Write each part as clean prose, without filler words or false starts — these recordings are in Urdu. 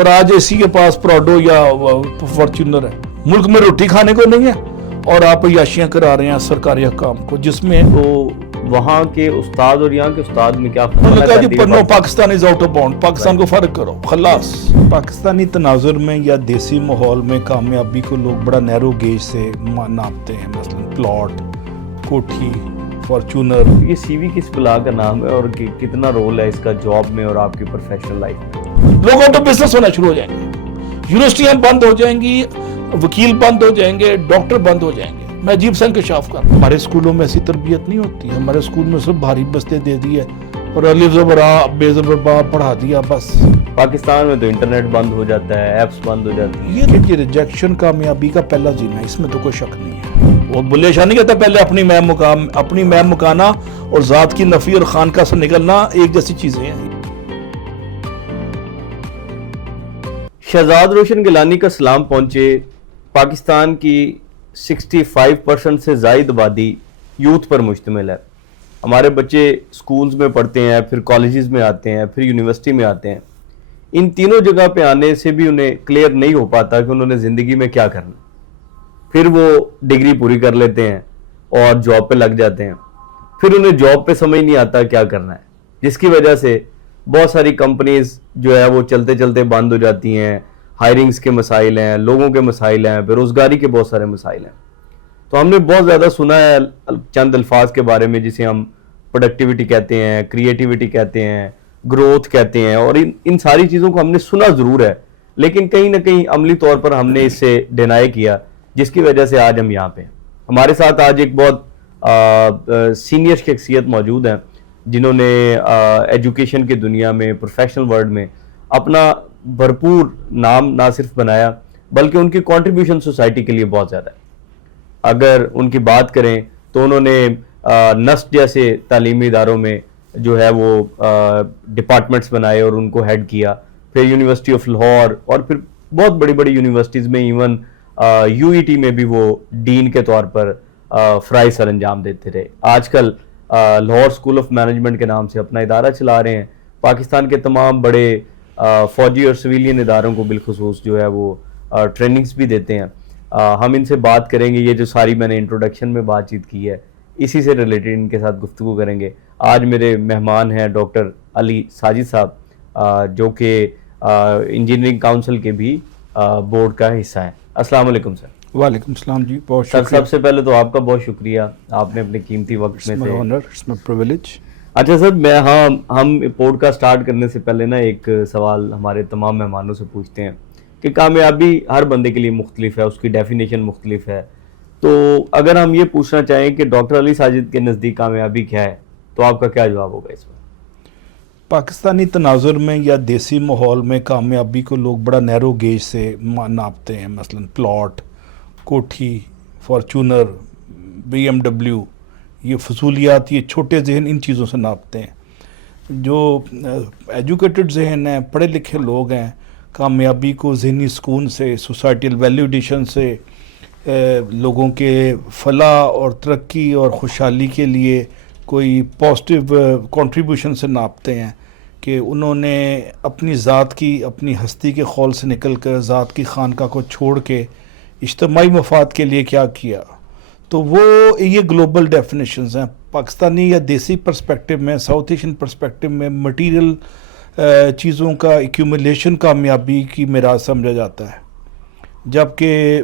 اور آج اسی کے پاس پراڈو یا فارچونر ہے. ملک میں روٹی کھانے کو نہیں ہے اور آپ عیاشیاں کرا رہے ہیں سرکاری حکام کو, جس میں تو وہاں کے استاد اور یہاں کے استاد میں کیا انہوں نے کہا جی پڑھو Pakistan is out of bound, Pakistan کو فرق کرو خلاص. پاکستانی تناظر میں یا دیسی ماحول میں کامیابی کو لوگ بڑا نیرو گیج سے ناپتے ہیں, مثلا پلاٹ, کوٹھی, فارچونر. یہ سی وی کس بلا کا نام ہے اور کتنا رول ہے اس کا جاب میں اور آپ کی پروفیشنل لائف میں؟ لوگ آؤٹ آف بزنس ہونا شروع ہو جائیں گے, یونیورسٹیاں بند ہو جائیں گی, وکیل بند ہو جائیں گے, ڈاکٹر بند ہو جائیں گے. میں عجیب سا انکشاف کر رہا ہوں. ہمارے اسکولوں میں ایسی تربیت نہیں ہوتی. ہمارے اسکول میں صرف بھاری بستے دے دیے اور الف زبر آ بے زبر با پڑھا دیا بس. پاکستان میں تو انٹرنیٹ بند ہو جاتا ہے, ایپس بند ہو جاتی ہیں. یہ ریجیکشن کامیابی کا پہلا زینہ ہے, اس میں تو کوئی شک نہیں ہے. وہ بلے شاہ نہیں کہتا پہلے اپنی میں مکانا اور ذات کی نفی اور خانقاہ سے نکلنا ایک جیسی چیزیں ہیں. شہزاد روشن گیلانی کا سلام پہنچے. پاکستان کی 65% سے زائد آبادی یوتھ پر مشتمل ہے. ہمارے بچے سکولز میں پڑھتے ہیں, پھر کالجز میں آتے ہیں, پھر یونیورسٹی میں آتے ہیں. ان تینوں جگہ پہ آنے سے بھی انہیں کلیئر نہیں ہو پاتا کہ انہوں نے زندگی میں کیا کرنا. پھر وہ ڈگری پوری کر لیتے ہیں اور جاب پہ لگ جاتے ہیں. پھر انہیں جاب پہ سمجھ نہیں آتا کیا کرنا ہے, جس کی وجہ سے بہت ساری کمپنیز جو ہے وہ چلتے چلتے بند ہو جاتی ہیں. ہائرنگز کے مسائل ہیں, لوگوں کے مسائل ہیں, بے روزگاری کے بہت سارے مسائل ہیں. تو ہم نے بہت زیادہ سنا ہے چند الفاظ کے بارے میں جسے ہم پروڈکٹیوٹی کہتے ہیں, کریٹیوٹی کہتے ہیں, گروتھ کہتے ہیں, اور ان ساری چیزوں کو ہم نے سنا ضرور ہے, لیکن کہیں نہ کہیں عملی طور پر ہم نے اس سے ڈینائی کیا, جس کی وجہ سے آج ہم یہاں پہ ہیں. ہمارے ساتھ آج ایک بہت سینئر شخصیت موجود ہیں جنہوں نے ایجوکیشن کی دنیا میں, پروفیشنل ورلڈ میں اپنا بھرپور نام نہ صرف بنایا بلکہ ان کی کنٹریبیوشن سوسائٹی کے لیے بہت زیادہ ہے. اگر ان کی بات کریں تو انہوں نے نسٹ جیسے تعلیمی اداروں میں جو ہے وہ ڈپارٹمنٹس بنائے اور ان کو ہیڈ کیا. پھر یونیورسٹی آف لاہور اور پھر بہت بڑی بڑی یونیورسٹیز میں, ایون یو ای ٹی میں بھی وہ ڈین کے طور پر فرائض سر انجام دیتے رہے. آج کل لاہور اسکول آف مینجمنٹ کے نام سے اپنا ادارہ چلا رہے ہیں. پاکستان کے تمام بڑے فوجی اور سویلین اداروں کو بالخصوص جو ہے وہ ٹریننگز بھی دیتے ہیں. ہم ان سے بات کریں گے, یہ جو ساری میں نے انٹروڈکشن میں بات چیت کی ہے اسی سے ریلیٹڈ ان کے ساتھ گفتگو کریں گے. آج میرے مہمان ہیں ڈاکٹر علی ساجد صاحب جو کہ انجینئرنگ کاؤنسل کے بھی بورڈ کا حصہ ہیں. السلام علیکم سر. وعلیکم السلام جی, بہت شکریہ. سب سے پہلے تو آپ کا بہت شکریہ, آپ نے اپنے قیمتی وقت میں سے. اچھا سر, ہم پوڈ کاسٹ سٹارٹ کرنے سے پہلے نا ایک سوال ہمارے تمام مہمانوں سے پوچھتے ہیں کہ کامیابی ہر بندے کے لیے مختلف ہے, اس کی ڈیفینیشن مختلف ہے. تو اگر ہم یہ پوچھنا چاہیں کہ ڈاکٹر علی ساجد کے نزدیک کامیابی کیا ہے تو آپ کا کیا جواب ہوگا اس میں؟ پاکستانی تناظر میں یا دیسی ماحول میں کامیابی کو لوگ بڑا نیرو گیج سے ناپتے ہیں, مثلا پلاٹ, کوٹھی, فارچونر, بی ایم ڈبلیو, یہ فضولیات, یہ چھوٹے ذہن ان چیزوں سے ناپتے ہیں. جو ایجوکیٹڈ ذہن ہیں, پڑھے لکھے لوگ ہیں, کامیابی کو ذہنی سکون سے, سوسائٹیل ویلیوڈیشن سے, لوگوں کے فلاح اور ترقی اور خوشحالی کے لیے کوئی پازیٹیو کنٹریبیوشن سے ناپتے ہیں کہ انہوں نے اپنی ذات کی, اپنی ہستی کے خول سے نکل کر ذات کی خانقاہ کو چھوڑ کے اجتماعی مفاد کے لیے کیا کیا. تو وہ یہ گلوبل ڈیفینیشنز ہیں. پاکستانی یا دیسی پرسپیکٹو میں, ساؤتھ ایشین پرسپیکٹو میں مٹیریل چیزوں کا ایکیومولیشن کامیابی کی میراث سمجھا جاتا ہے, جبکہ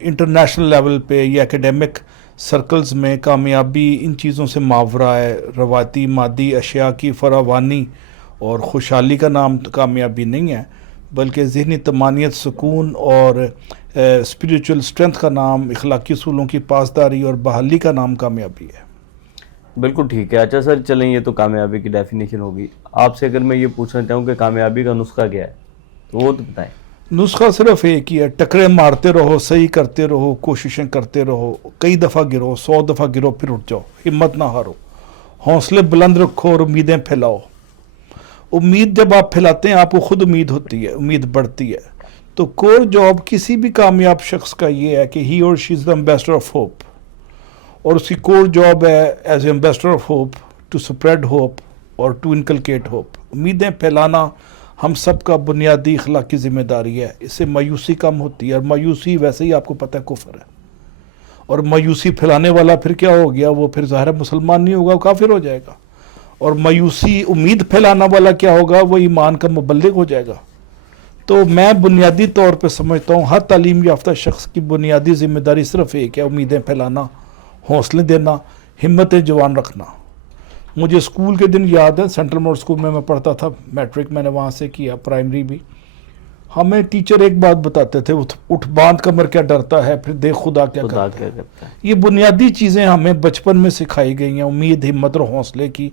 انٹرنیشنل لیول پہ یا ایکیڈیمک سرکلز میں کامیابی ان چیزوں سے ماورا ہے. روایتی مادی اشیاء کی فراوانی اور خوشحالی کا نام کامیابی نہیں ہے, بلکہ ذہنی طمانینت, سکون اور اسپریچول اسٹرینتھ کا نام, اخلاقی اصولوں کی پاسداری اور بحالی کا نام کامیابی ہے. بالکل ٹھیک ہے. اچھا سر, چلیں یہ تو کامیابی کی ڈیفینیشن ہوگی. آپ سے اگر میں یہ پوچھنا چاہوں کہ کامیابی کا نسخہ کیا ہے تو وہ تو بتائیں. نسخہ صرف ایک ہی ہے, ٹکرے مارتے رہو, صحیح کرتے رہو, کوششیں کرتے رہو, کئی دفعہ گرو, 100 دفعہ گرو, پھر اٹھ جاؤ, ہمت نہ ہارو, حوصلے بلند رکھو اور امیدیں پھیلاؤ. امید جب آپ پھیلاتے ہیں آپ کو خود امید ہوتی ہے, امید بڑھتی ہے. تو کور جاب کسی بھی کامیاب شخص کا یہ ہے کہ ہی اور she is the ambassador of hope, اور اس کی کور جاب ہے as a ambassador of hope to spread hope اور ٹو انکلکیٹ ہوپ. امیدیں پھیلانا, ہم سب کا بنیادی اخلاقی ذمہ داری ہے. اس سے مایوسی کم ہوتی ہے, اور مایوسی ویسے ہی آپ کو پتہ ہے کفر ہے, اور مایوسی پھیلانے والا پھر کیا ہو گیا, وہ پھر ظاہر مسلمان نہیں ہوگا, وہ کافر ہو جائے گا. اور مایوسی امید پھیلانا والا کیا ہوگا, وہ ایمان کا مبلغ ہو جائے گا. تو میں بنیادی طور پہ سمجھتا ہوں ہر تعلیم یافتہ شخص کی بنیادی ذمہ داری صرف ایک ہے, امیدیں پھیلانا, حوصلے دینا, ہمت جوان رکھنا. مجھے اسکول کے دن یاد ہے, سینٹرل موڈ اسکول میں پڑھتا تھا, میٹرک میں نے وہاں سے کیا, پرائمری بھی. ہمیں ٹیچر ایک بات بتاتے تھے, اٹھ باندھ کمر کیا ڈرتا ہے, پھر دیکھ خدا کیا کرتا ہے. یہ بنیادی چیزیں ہمیں بچپن میں سکھائی گئی ہیں, امید, ہمت اور حوصلے کی,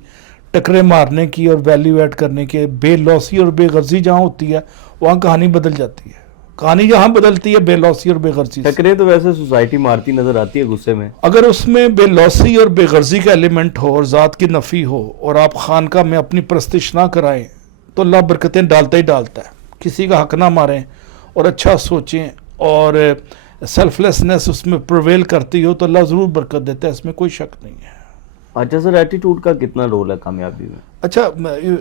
ٹکرے مارنے کی اور ویلیو ایڈ کرنے کے. بے لوسی اور بے غرضی جہاں ہوتی ہے وہاں کہانی بدل جاتی ہے. کہانی جہاں بدلتی ہے بے لوسی اور بے غرضی سے. ٹکرے تو ویسے سوسائٹی مارتی نظر آتی ہے غصے میں. اگر اس میں بے لوسی اور بے غرضی کا ایلیمنٹ ہو اور ذات کی نفی ہو, اور آپ خانقاہ میں اپنی پرستش نہ کرائیں, تو اللہ برکتیں ڈالتا ہی ڈالتا ہے. کسی کا حق نہ ماریں اور اچھا سوچیں, اور سیلف لیسنس اس میں پرویل کرتی ہو تو اللہ ضرور برکت دیتا ہے, اس میں کوئی شک نہیں ہے. اچھا سر, ایٹیٹیوڈ کا کتنا رول ہے کامیابی میں؟ اچھا,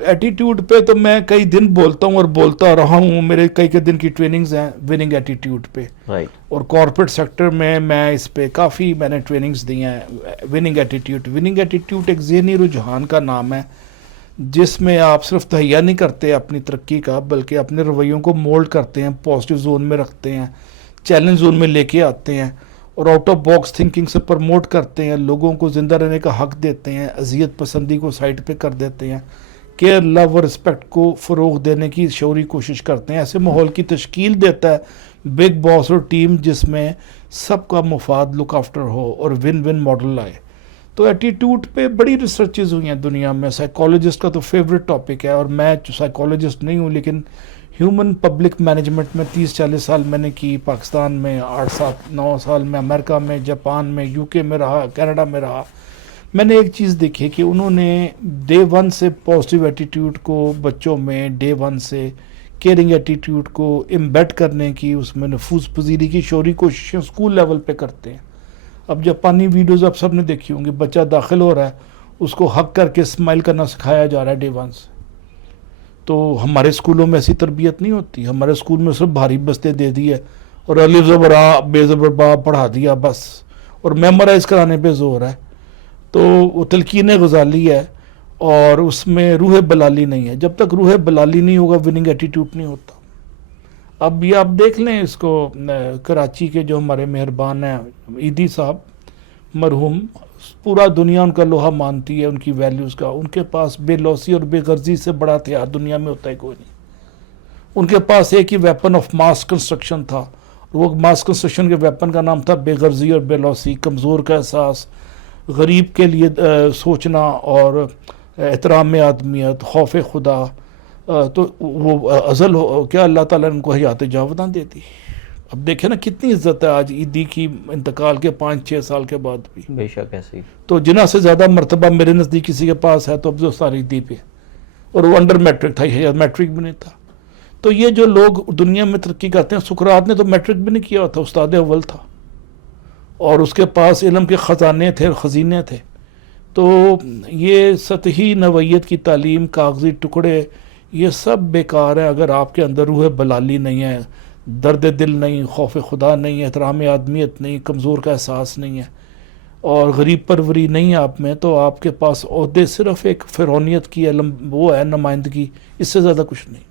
ایٹیٹیوڈ پہ تو میں کئی دن بولتا ہوں اور بولتا رہا ہوں. میرے کئی دن کی ٹریننگز ہیں وننگ ایٹیٹیوڈ پہ, رائٹ. اور کارپوریٹ سیکٹر میں اس پہ کافی میں نے ٹریننگز دی ہیں. وننگ ایٹیٹیوڈ ایک ذہنی رجحان کا نام ہے, جس میں آپ صرف تہیہ نہیں کرتے اپنی ترقی کا, بلکہ اپنے رویوں کو مولڈ کرتے ہیں, پازیٹیو زون میں رکھتے ہیں, چیلنج زون میں لے کے آتے ہیں, اور آؤٹ آف باکس تھنکنگ سے پروموٹ کرتے ہیں, لوگوں کو زندہ رہنے کا حق دیتے ہیں, اذیت پسندی کو سائڈ پہ کر دیتے ہیں, کیئر, لو اور رسپیکٹ کو فروغ دینے کی شعوری کوشش کرتے ہیں. ایسے ماحول کی تشکیل دیتا ہے بگ باس اور ٹیم, جس میں سب کا مفاد لک آفٹر ہو اور ون ون ماڈل آئے. تو ایٹیٹیوڈ پہ بڑی ریسرچز ہوئی ہیں دنیا میں. سائیکالوجسٹ کا تو فیوریٹ ٹاپک ہے, اور میں سائیکالوجسٹ نہیں ہوں, لیکن ہیومن پبلک مینجمنٹ میں 30-40 سال میں نے کی. پاکستان میں 8-9 سال میں, امریکہ میں, جاپان میں, UK میں رہا, کینیڈا میں رہا. میں نے ایک چیز دیکھی کہ انہوں نے ڈے 1 سے پازیٹیو ایٹیٹیوڈ کو بچوں میں, ڈے 1 سے کیئرنگ ایٹیٹیوڈ کو امبیڈ کرنے کی, اس میں نفوذ پذیری کی شعوری کوششیں اسکول لیول پہ کرتے ہیں. اب جاپانی ویڈیوز آپ سب نے دیکھی ہوں گی, بچہ داخل ہو رہا ہے, اس کو حق کر کے اسمائل کرنا سکھایا جا رہا ہے ڈے 1 سے. تو ہمارے اسکولوں میں ایسی تربیت نہیں ہوتی. ہمارے اسکول میں صرف بھاری بستے دے دیے اور الف زبر آ بے زبر با پڑھا دیا بس, اور میمورائز کرانے پہ زور ہے. تو وہ تلقین غزالی ہے, اور اس میں روح بلالی نہیں ہے. جب تک روح بلالی نہیں ہوگا وننگ ایٹیٹیوڈ نہیں ہوتا. اب یہ آپ دیکھ لیں اس کو, کراچی کے جو ہمارے مہربان ہیں عیدی صاحب مرحوم, پورا دنیا ان کا لوہا مانتی ہے, ان کی ویلیوز کا. ان کے پاس بے لوسی اور بے غرضی سے بڑا ہتھیار دنیا میں ہوتا ہے کوئی نہیں. ان کے پاس ایک ہی ویپن آف ماس کنسٹرکشن تھا, وہ ماس کنسٹرکشن کے ویپن کا نام تھا بے غرضی اور بے لوسی. کمزور کا احساس, غریب کے لیے سوچنا, اور احترام آدمیت, خوف خدا. تو وہ ازل کیا اللہ تعالیٰ نے ان کو حیات جاوداں دے دی. اب دیکھیں نا کتنی عزت ہے آج عیدی کی انتقال کے 5-6 سال کے بعد بھی. بے شک ایسے ہی. تو جنہ سے زیادہ مرتبہ میرے نزدیک کسی کے پاس ہے تو افضل ساری عیدی پہ, اور وہ انڈر میٹرک تھا, یہ میٹرک بھی نہیں تھا. تو یہ جو لوگ دنیا میں ترقی کرتے ہیں, سقراط نے تو میٹرک بھی نہیں کیا تھا, استاد اول تھا, اور اس کے پاس علم کے خزانے تھے, خزینے تھے. تو یہ سطحی نوعیت کی تعلیم, کاغذی ٹکڑے, یہ سب بیکار ہے اگر آپ کے اندر روح بلالی نہیں ہے, درد دل نہیں, خوف خدا نہیں, احترام آدمیت نہیں, کمزور کا احساس نہیں ہے, اور غریب پروری نہیں آپ میں. تو آپ کے پاس عہدے صرف ایک فرعونیت کی علم وہ ہے, نمائندگی, اس سے زیادہ کچھ نہیں.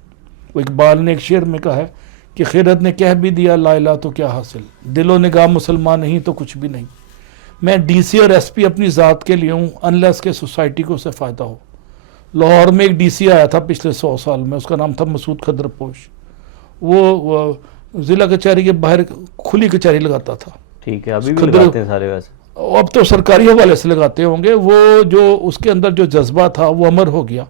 وہ اقبال نے ایک شعر میں کہا ہے کہ خیرت نے کہہ بھی دیا لا الہ تو کیا حاصل, دل و نگاہ مسلمان نہیں تو کچھ بھی نہیں. میں ڈی سی اور ایس پی اپنی ذات کے لیے ہوں, انلیس کے سوسائٹی کو اسے فائدہ ہو. لاہور میں ایک ڈی سی آیا تھا پچھلے 100 سال میں, اس کا نام تھا مسعود خضر پوش. وہ ضلع کچہری کے باہر کھلی کچہری لگاتا تھا. ٹھیک ہے, ابھی بھی لگاتے ہیں سارے ویسے. اب تو سرکاری حوالے سے لگاتے ہوں گے. وہ جو اس کے اندر جو جذبہ تھا وہ امر ہو گیا,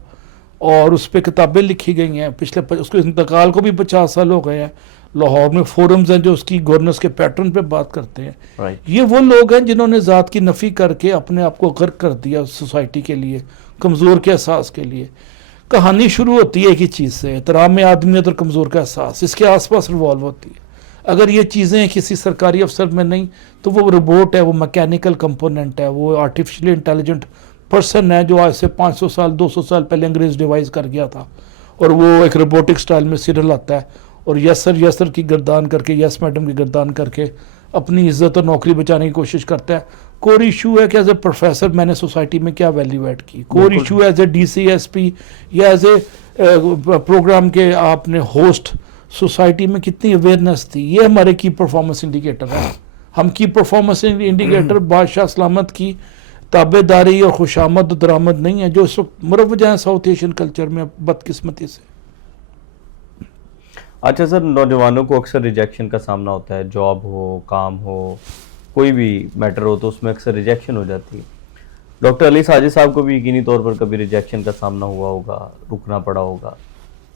اور اس پہ کتابیں لکھی گئی ہیں. اس کے انتقال کو بھی 50 سال ہو گئے ہیں. لاہور میں فورمز ہیں جو اس کی گورننس کے پیٹرن پہ بات کرتے ہیں. یہ وہ لوگ ہیں جنہوں نے ذات کی نفی کر کے اپنے آپ کو غرق کر دیا سوسائٹی کے لیے, کمزور کے احساس کے لیے. کہانی شروع ہوتی ہے ایک ہی چیز سے, احترام آدمیت اور کمزور کا احساس, اس کے آس پاس ریوالو ہوتی ہے. اگر یہ چیزیں کسی سرکاری افسر میں نہیں تو وہ روبوٹ ہے, وہ میکینیکل کمپوننٹ ہے, وہ آرٹیفیشلی انٹیلیجنٹ پرسن ہے جو آج سے 500 سال 200 سال پہلے انگریز ڈیوائز کر گیا تھا, اور وہ ایک روبوٹک سٹائل میں سیریل آتا ہے اور یس سر کی گردان کر کے, یس میڈم کی گردان کر کے اپنی عزت اور نوکری بچانے کی کوشش کرتا ہے. کور ایشو ہے کہ ایز اے پروفیسر میں نے سوسائٹی میں کیا ویلیو ایڈ کی. کور ایشو ہے as a D C S P یا ایز اے پروگرام کے آپ نے ہوسٹ سوسائٹی میں کتنی اویئرنیس تھی. یہ ہمارے کی پرفارمنس انڈیکیٹر ہے. ہم کی پرفارمنس انڈیکیٹر بادشاہ سلامت کی تابع داری اور خوشامد و درآمد نہیں ہے جو اس وقت مروج ہیں ساؤتھ ایشین کلچر میں بدقسمتی سے. اچھا سر, نوجوانوں کو اکثر ریجیکشن کا سامنا ہوتا ہے, جاب ہو, کام ہو, کوئی بھی میٹر ہو تو اس میں اکثر ریجیکشن ہو جاتی ہے. ڈاکٹر علی ساجد صاحب کو بھی یقینی طور پر کبھی ریجیکشن کا سامنا ہوا ہوگا, رکنا پڑا ہوگا,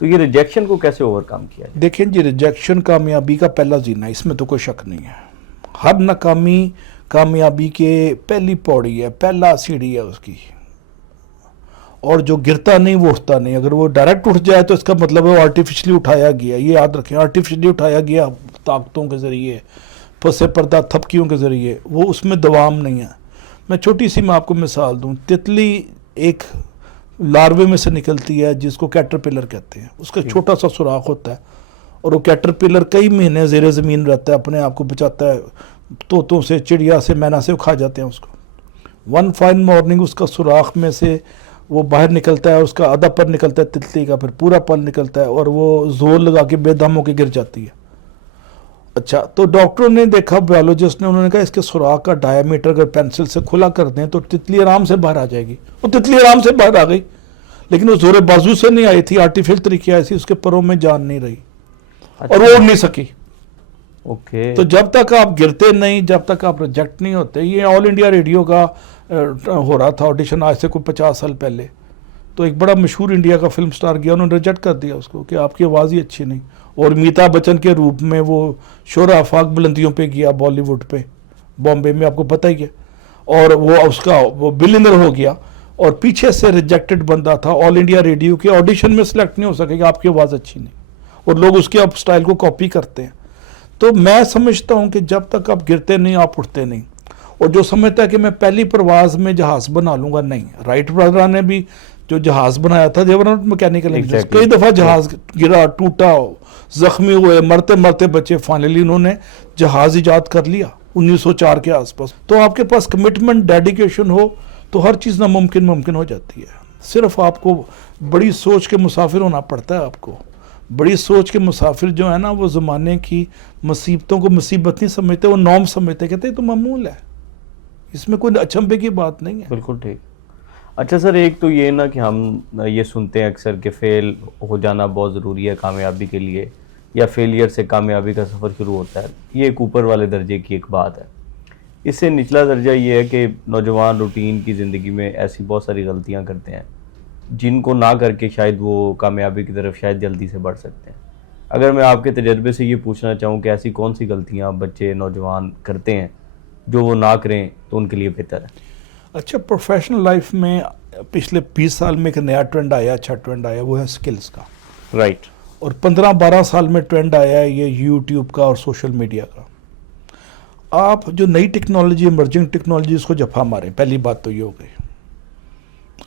تو یہ ریجیکشن کو کیسے اوور کم کیا جائے؟ دیکھیں جی, ریجیکشن کامیابی کا پہلا زینہ ہے, اس میں تو کوئی شک نہیں ہے. ہر ناکامی کامیابی کے پہلی پوڑی ہے, پہلا سیڑھی ہے اس کی, اور جو گرتا نہیں وہ اٹھتا نہیں. اگر وہ ڈائریکٹ اٹھ جائے تو اس کا مطلب ہے وہ آرٹیفیشلی اٹھایا گیا. یہ یاد رکھیں, آرٹیفیشلی اٹھایا گیا طاقتوں کے ذریعے, پسے پردہ تھپکیوں کے ذریعے, وہ اس میں دوام نہیں ہے. میں چھوٹی سی میں آپ کو مثال دوں. تتلی ایک لاروے میں سے نکلتی ہے جس کو کیٹرپلر کہتے ہیں. اس کا چھوٹا سا سوراخ ہوتا ہے اور وہ کیٹرپلر کئی مہینے زیر زمین رہتا ہے, اپنے آپ کو بچاتا ہے طوطوں سے, چڑیا سے, مینا سے, وہ کھا جاتے ہیں اس کو. ون فائن مارننگ اس کا سوراخ میں سے وہ باہر نکلتا ہے, اس کا آدھا پر نکلتا ہے تتلی کا, پھر پورا پر نکلتا ہے اور وہ زور لگا کے بے دم ہو کے گر جاتی ہے. اچھا, تو ڈاکٹروں نے دیکھا, بایولوجسٹ نے, انہوں نے کہا اس کے سوراخ کا ڈایا میٹر اگر پینسل سے کھلا کر دیں تو تتلی آرام سے باہر آ جائے گی. وہ تتلی آرام سے باہر آ گئی, لیکن وہ زور بازو سے نہیں آئی تھی, آرٹیفیشل طریقے آئی تھی, اس کے پروں میں جان نہیں رہی اور وہ اڑ نہیں سکی. اوکے, تو جب تک آپ گرتے نہیں, جب تک آپ ریجیکٹ نہیں ہوتے. یہ آل انڈیا ریڈیو کا ہو رہا تھا آڈیشن آج سے کوئی 50 سال پہلے, تو ایک بڑا مشہور انڈیا کا فلم سٹار گیا, انہوں نے ریجیکٹ کر دیا اس کو کہ آپ کی آواز ہی اچھی نہیں. اور امیتابھ بچن کے روپ میں وہ شورا آفاق بلندیوں پہ گیا بالی ووڈ پہ, بامبے میں, آپ کو پتہ ہی ہے, اور وہ اس کا وہ بلینر ہو گیا. اور پیچھے سے ریجیکٹڈ بندہ تھا, آل انڈیا ریڈیو کے آڈیشن میں سلیکٹ نہیں ہو سکے کہ آپ کی آواز اچھی نہیں, اور لوگ اس کے اب سٹائل کو کاپی کرتے ہیں. تو میں سمجھتا ہوں کہ جب تک آپ گرتے نہیں آپ اٹھتے نہیں. اور جو سمجھتا ہے کہ میں پہلی پرواز میں جہاز بنا لوں گا, نہیں. رائٹ برادر نے بھی جو جہاز بنایا تھا, دیور ناٹ میکینیکل انجینئر, کئی دفعہ جہاز گرا, ٹوٹا, زخمی ہوئے, مرتے مرتے بچے, فائنلی انہوں نے جہاز ایجاد کر لیا 1904 کے آس پاس. تو آپ کے پاس کمٹمنٹ, ڈیڈیکیشن ہو تو ہر چیز ناممکن ممکن ہو جاتی ہے. صرف آپ کو بڑی سوچ کے مسافر ہونا پڑتا ہے. آپ کو بڑی سوچ کے مسافر جو ہے نا, وہ زمانے کی مصیبتوں کو مصیبت نہیں سمجھتے, وہ نام سمجھتے, کہتے ہیں تو معمول ہے, اس میں کوئی اچنبے کی بات نہیں ہے. بالکل ٹھیک. اچھا سر, ایک تو یہ نا کہ ہم یہ سنتے ہیں اکثر کہ فیل ہو جانا بہت ضروری ہے کامیابی کے لیے, یا فیلئر سے کامیابی کا سفر شروع ہوتا ہے. یہ ایک اوپر والے درجے کی ایک بات ہے. اس سے نچلا درجہ یہ ہے کہ نوجوان روٹین کی زندگی میں ایسی بہت ساری غلطیاں کرتے ہیں جن کو نہ کر کے شاید وہ کامیابی کی طرف شاید جلدی سے بڑھ سکتے ہیں. اگر میں آپ کے تجربے سے یہ پوچھنا چاہوں کہ ایسی کون سی غلطیاں بچے نوجوان کرتے ہیں جو وہ نہ کریں تو ان کے لیے بہتر ہے؟ اچھا, پروفیشنل لائف میں پچھلے 20 سال میں ایک نیا ٹرینڈ آیا, اچھا ٹرینڈ آیا, وہ ہے سکلز کا. رائٹ. اور 15-12 سال میں ٹرینڈ آیا ہے یہ یوٹیوب کا اور سوشل میڈیا کا. آپ جو نئی ٹیکنالوجی, ایمرجنگ ٹیکنالوجی, اس کو جفا ماریں. پہلی بات تو یہ ہو گئی.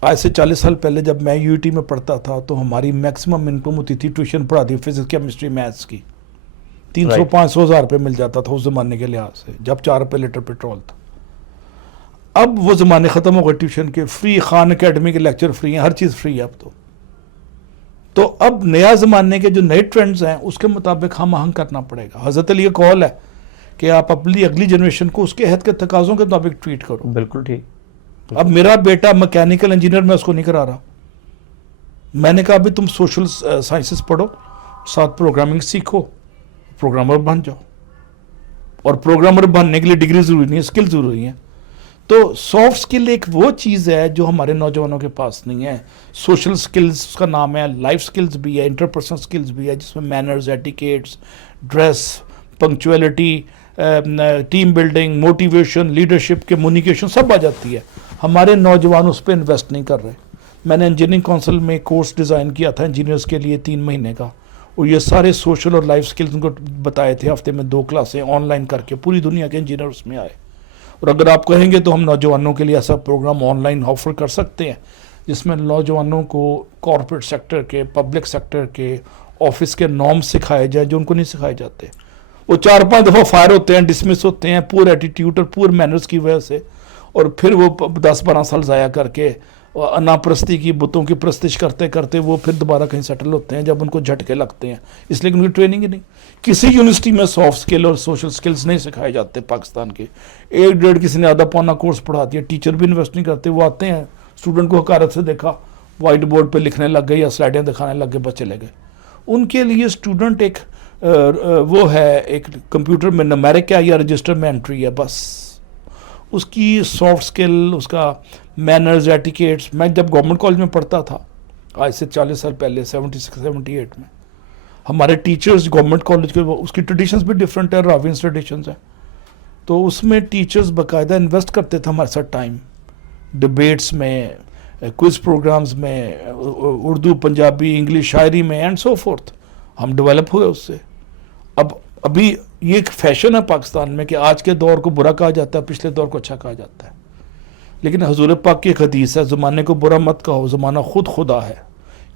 آج سے 40 سال پہلے جب میں یو ٹی میں پڑھتا تھا تو ہماری میکسیمم انکم ہوتی تھی ٹیوشن پڑھاتی, فزکس, کیمسٹری, میتھس کی, 300-500 ہزار روپے مل جاتا تھا اس زمانے کے لحاظ سے, جب 4 روپے لیٹر پیٹرول تھا. اب وہ زمانے ختم ہو گئے ٹیوشن کے, فری. خان اکیڈمی کے لیکچر فری ہیں, ہر چیز فری ہے اب تو اب نیا زمانے کے جو نئے ٹرینڈز ہیں اس کے مطابق ہم آہنگ کرنا پڑے گا. حضرت علی کا قول ہے کہ آپ اپنی اگلی جنریشن کو اس کے عہد کے تقاضوں کے مطابق ٹریٹ کرو. بالکل ٹھیک. اب میرا بیٹا میکینیکل انجینئر, میں اس کو نہیں کرا رہا. میں نے کہا ابھی تم سوشل سائنسز پڑھو, ساتھ پروگرامنگ سیکھو, پروگرامر بن جاؤ. اور پروگرامر بننے کے لیے ڈگری ضروری نہیں ہے, اسکل ضروری ہے. تو سافٹ اسکل ایک وہ چیز ہے جو ہمارے نوجوانوں کے پاس نہیں ہے. سوشل اسکلز اس کا نام ہے, لائف اسکلز بھی ہے, انٹرپرسنل اسکلز بھی ہے, جس میں manners, etiquettes, dress, punctuality, team building, motivation, leadership, communication سب آ جاتی ہے. ہمارے نوجوان اس پہ انویسٹ نہیں کر رہے. میں نے انجینئرنگ کونسل میں کورس ڈیزائن کیا تھا انجینئرس کے لیے 3 مہینے کا, اور یہ سارے سوشل اور لائف اسکلز ان کو بتائے تھے. ہفتے میں 2 کلاسیں آن لائن کر کے پوری دنیا کے انجینئر اس میں آئے. اور اگر آپ کہیں گے تو ہم نوجوانوں کے لیے ایسا پروگرام آن لائن آفر کر سکتے ہیں جس میں نوجوانوں کو کارپوریٹ سیکٹر کے، پبلک سیکٹر کے، آفس کے نارمز سکھائے جائیں جو ان کو نہیں سکھائے جاتے. وہ 4-5 دفعہ فائر ہوتے ہیں، ڈسمس ہوتے ہیں پور ایٹیٹیوڈ اور پور مینرز کی وجہ سے، اور پھر وہ 10-12 سال ضائع کر کے انا پرستی کی، بتوں کی پرستش کرتے کرتے وہ پھر دوبارہ کہیں سیٹل ہوتے ہیں جب ان کو جھٹکے لگتے ہیں، اس لیے کہ ان کی ٹریننگ ہی نہیں. کسی یونیورسٹی میں سافٹ سکل اور سوشل سکلز نہیں سکھائے جاتے پاکستان کے. 1-1.5 کسی نے آدھا پونا کورس پڑھا دیا، ٹیچر بھی انویسٹ نہیں کرتے. وہ آتے ہیں، اسٹوڈنٹ کو حقارت سے دیکھا، وائٹ بورڈ پہ لکھنے لگ گئے یا سلائڈیں دکھانے لگ گئے، بس چلے گئے. ان کے لیے اسٹوڈنٹ ایک وہ ہے، ایک کمپیوٹر میں نمیرک ہے یا رجسٹر میں انٹری ہے، بس. اس کی سافٹ سکل، اس کا مینرز، ایٹیکیٹس. میں جب گورنمنٹ کالج میں پڑھتا تھا آج سے 40 سال پہلے، 76-78 میں، ہمارے ٹیچرز گورنمنٹ کالج کے، اس کی ٹریڈیشنز بھی ڈفرینٹ ہے، راوینس ٹریڈیشنز ہیں. تو اس میں ٹیچرز باقاعدہ انویسٹ کرتے تھے ہمارے ساتھ ٹائم، ڈبیٹس میں، کوئز پروگرامز میں، اردو، پنجابی، انگلش، شاعری میں، اینڈ سو فورتھ. ہم ڈیولپ ہوئے اس سے. ابھی یہ ایک فیشن ہے پاکستان میں کہ آج کے دور کو برا کہا جاتا ہے، پچھلے دور کو اچھا کہا جاتا ہے. لیکن حضور پاک کی ایک حدیث ہے، زمانے کو برا مت کہو، زمانہ خود خدا ہے.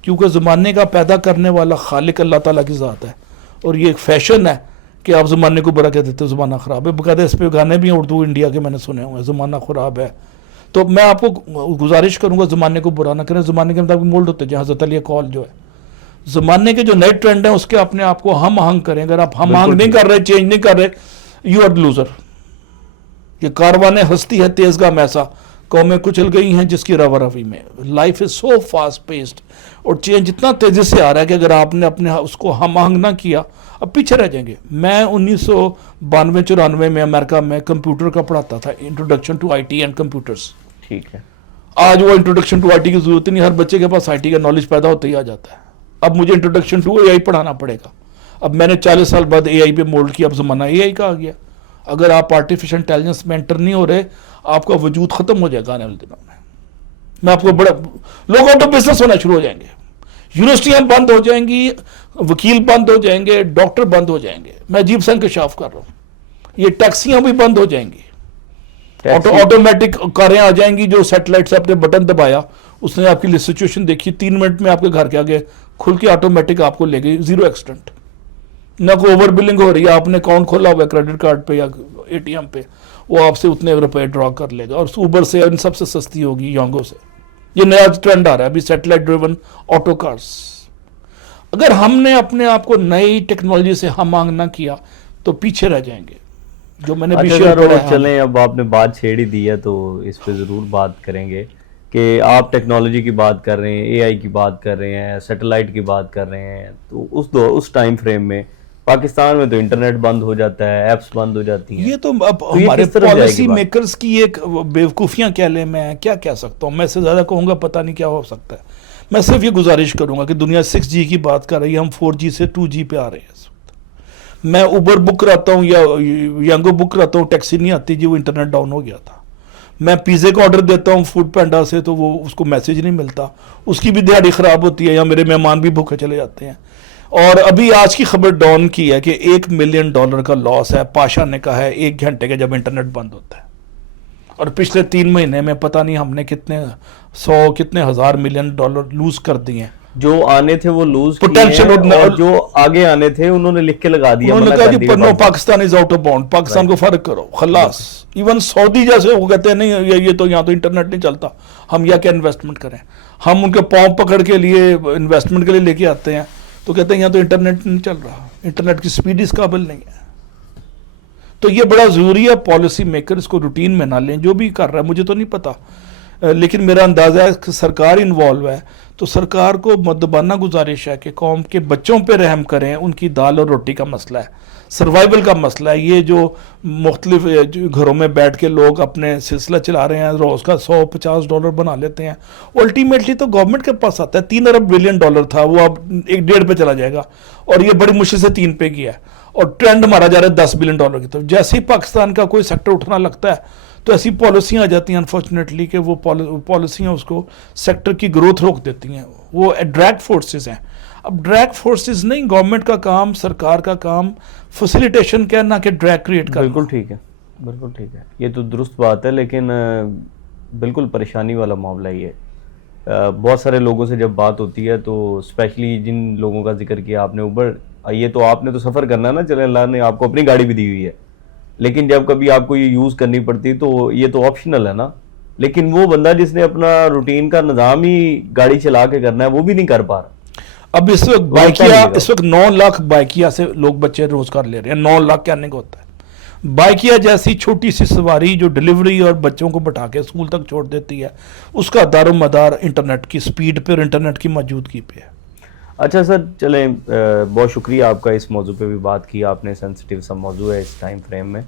کیونکہ زمانے کا پیدا کرنے والا خالق اللہ تعالیٰ کی ذات ہے. اور یہ ایک فیشن ہے کہ آپ زمانے کو برا کہہ دیتے ہو، زمانہ خراب ہے. باقاعدہ اس پہ گانے بھی ہیں اردو انڈیا کے، میں نے سنے ہوئے ہیں، زمانہ خراب ہے. تو میں آپ کو گزارش کروں گا زمانے کو برا نہ کریں. زمانے کے مطابق مولڈ ہوتے جہاں حضرت علی کال جو ہے، زمانے کے جو نئے ٹرینڈ ہیں اس کے اپنے آپ کو ہم آہنگ کریں. اگر آپ ہم آہنگ نہیں کر رہے، چینج نہیں کر رہے، یو آر لوزر. یہ کاروان ہستی ہے تیز گام ایسا، قومیں کچل گئی ہیں جس کی روا روی میں. Life is so fast paced اور چینج اتنا تیزی سے آ رہا ہے کہ اگر آپ نے اپنے اس کو ہم آہنگ نہ کیا اب پیچھے رہ جائیں گے. میں 1992-94 میں امریکہ میں کمپیوٹر کا پڑھاتا تھا، introduction to I T and computers. ٹھیک ہے. آج وہ انٹروڈکشن ٹو آئی ٹی کی ضرورت نہیں، ہر بچے کے پاس آئی ٹی کا نالج پیدا ہوتے ہی آ جاتا ہے. اب مجھے انٹروڈکشن ٹو اے آئی پڑھانا پڑے گا. اب میں نے 40 سال بعد اے آئی پہ مولڈ کیا، اب زمانہ اے آئی کا آ گیا. اگر آپ آرٹیفیشل انٹیلیجنس میں انٹر نہیں ہو رہے، آپ کا وجود ختم ہو جائے گا آنے والے دنوں میں. میں آپ کو بڑا لوگ آؤٹ آف بزنس ہونا شروع ہو جائیں گے، یونیورسٹیاں بند ہو جائیں گی، وکیل بند ہو جائیں گے، ڈاکٹر بند ہو جائیں گے. میں عجیب سا انکشاف کر رہا ہوں. یہ ٹیکسیاں بھی بند ہو جائیں گی، آٹومیٹک کاریں آ جائیں گی جو سیٹلائٹ سے اپنے بٹن دبایا، اس نے آپ کی سچویشن دیکھی، 3 منٹ میں آپ کے گھر کے آگے کھل کے آٹومیٹک آپ کو لے گئی، 0 ایکسیڈنٹ. نہ کوئی اوور بلنگ ہو رہی ہے، آپ نے اکاؤنٹ کھولا ہوا ہے کریڈٹ کارڈ پہ یا اے ٹی ایم پہ، وہ آپ سے اتنے روپے ڈرا کر لے گا. اور اوبر سے ان سب سے سستی ہوگی، یانگو سے. یہ نیا ٹرینڈ آ رہا ہے ابھی، سیٹلائٹ ڈریون آٹو کارز. اگر ہم نے اپنے آپ کو نئی ٹیکنالوجی سے ہم آہنگ نہ کیا تو پیچھے رہ جائیں گے. جو میں نے بھی شیئر کرا ہے. چلیں اب آپ نے بات چھیڑ ہی دی ہے تو اس پہ ضرور بات کریں گے کہ آپ ٹیکنالوجی کی بات کر رہے ہیں، اے آئی کی بات کر رہے ہیں، سیٹلائٹ کی بات کر رہے ہیں. تو اس ٹائم فریم میں پاکستان میں تو انٹرنیٹ بند ہو جاتا ہے، ایپس بند ہو جاتی ہیں. یہ تو اب ہمارے پالیسی میکرز کی ایک بیوقوفیاں کہہ لیں. میں کیا کہہ سکتا ہوں، میں سے زیادہ کہوں گا پتہ نہیں کیا ہو سکتا ہے. میں صرف یہ گزارش کروں گا کہ دنیا 6G کی بات کر رہی ہے، ہم 4G سے 2G پہ آ رہے ہیں اس وقت. میں اوبر بک کراتا ہوں یا یانگو بک کراتا ہوں، ٹیکسی نہیں آتی جی، وہ انٹرنیٹ ڈاؤن ہو گیا تھا. میں پیزے کا آرڈر دیتا ہوں فوڈ پینڈا سے تو وہ اس کو میسیج نہیں ملتا، اس کی بھی دیہڑی خراب ہوتی ہے، یا میرے مہمان بھی بھوکے چلے جاتے ہیں. اور ابھی آج کی خبر ڈاؤن کی ہے کہ $1 ملین کا لاس ہے، پاشا نے کہا ہے 1 گھنٹے کا جب انٹرنیٹ بند ہوتا ہے. اور پچھلے 3 مہینے میں پتہ نہیں ہم نے کتنے ہزار ملین ڈالر لوز کر دیے ہیں. جو آنے تھے وہ لوز کیے، اور جو آگے آنے تھے انہوں نے لکھ کے لگا دیا، انہوں نے کہا جی no Pakistan is out of bound, Pakistan کو فرق کرو، خلاص. ایون سعودی جیسے وہ کہتے ہیں نہیں یہ تو یہاں تو انٹرنیٹ نہیں چلتا، ہم یا کیا انویسٹمنٹ کریں. ہم ان کے پاؤں پکڑ کے لیے انویسٹمنٹ کے لیے لے کے آتے ہیں تو کہتے ہیں یہاں تو انٹرنیٹ نہیں چل رہا، انٹرنیٹ کی سپیڈ اس قابل نہیں ہے. تو یہ بڑا ضروری ہے پالیسی میکر اس کو روٹین میں نہ لیں. جو بھی کر رہا ہے مجھے تو نہیں پتا، لیکن میرا اندازہ ہے کہ سرکار انوالو ہے تو سرکار کو مؤدبانہ گزارش ہے کہ قوم کے بچوں پہ رحم کریں. ان کی دال اور روٹی کا مسئلہ ہے، سروائیول کا مسئلہ ہے. یہ جو مختلف گھروں میں بیٹھ کے لوگ اپنے سلسلہ چلا رہے ہیں، روز کا $100-50 بنا لیتے ہیں، الٹیمیٹلی تو گورنمنٹ کے پاس آتا ہے. $3 ارب بلین تھا، وہ اب 1.5 پہ چلا جائے گا، اور یہ بڑی مشکل سے 3 پہ گیا ہے. اور ٹرینڈ مارا جا رہا ہے $10 بلین کی طرف. جیسے ہی پاکستان کا کوئی سیکٹر اٹھنا لگتا ہے تو ایسی پالیسیاں آ جاتی ہیں انفارچونیٹلی کہ وہ پالیسیاں اس کو سیکٹر کی گروتھ روک دیتی ہیں. وہ ڈریگ فورسز ہیں. اب ڈریگ فورسز نہیں، گورنمنٹ کا کام، سرکار کا کام فیسیلیٹیشن کہنا کہ ڈریگ کریٹ کرنا. بالکل ٹھیک ہے، بالکل ٹھیک ہے، یہ تو درست بات ہے. لیکن بالکل پریشانی والا معاملہ یہ ہے بہت سارے لوگوں سے جب بات ہوتی ہے تو اسپیشلی جن لوگوں کا ذکر کیا آپ نے اوبر، یہ تو آپ نے تو سفر کرنا ہے نا، چلے اللہ نے آپ کو اپنی گاڑی بھی دی ہوئی ہے، لیکن جب کبھی آپ کو یہ یوز کرنی پڑتی تو یہ تو آپشنل ہے نا. لیکن وہ بندہ جس نے اپنا روٹین کا نظام ہی گاڑی چلا کے کرنا ہے وہ بھی نہیں کر پا رہا. اب اس وقت بائکیا، اس وقت 9 لاکھ بائکیا سے لوگ بچے روزگار لے رہے ہیں. 9 لاکھ کہنے کو ہوتا ہے. بائکیا جیسی چھوٹی سی سواری جو ڈلیوری اور بچوں کو بٹھا کے اسکول تک چھوڑ دیتی ہے، اس کا دار و مدار انٹرنیٹ کی سپیڈ پہ اور انٹرنیٹ کی موجودگی پہ ہے. اچھا سر، چلیں بہت شکریہ آپ کا، اس موضوع پہ بھی بات کی آپ نے، سینسٹیو سا موضوع ہے اس ٹائم فریم میں.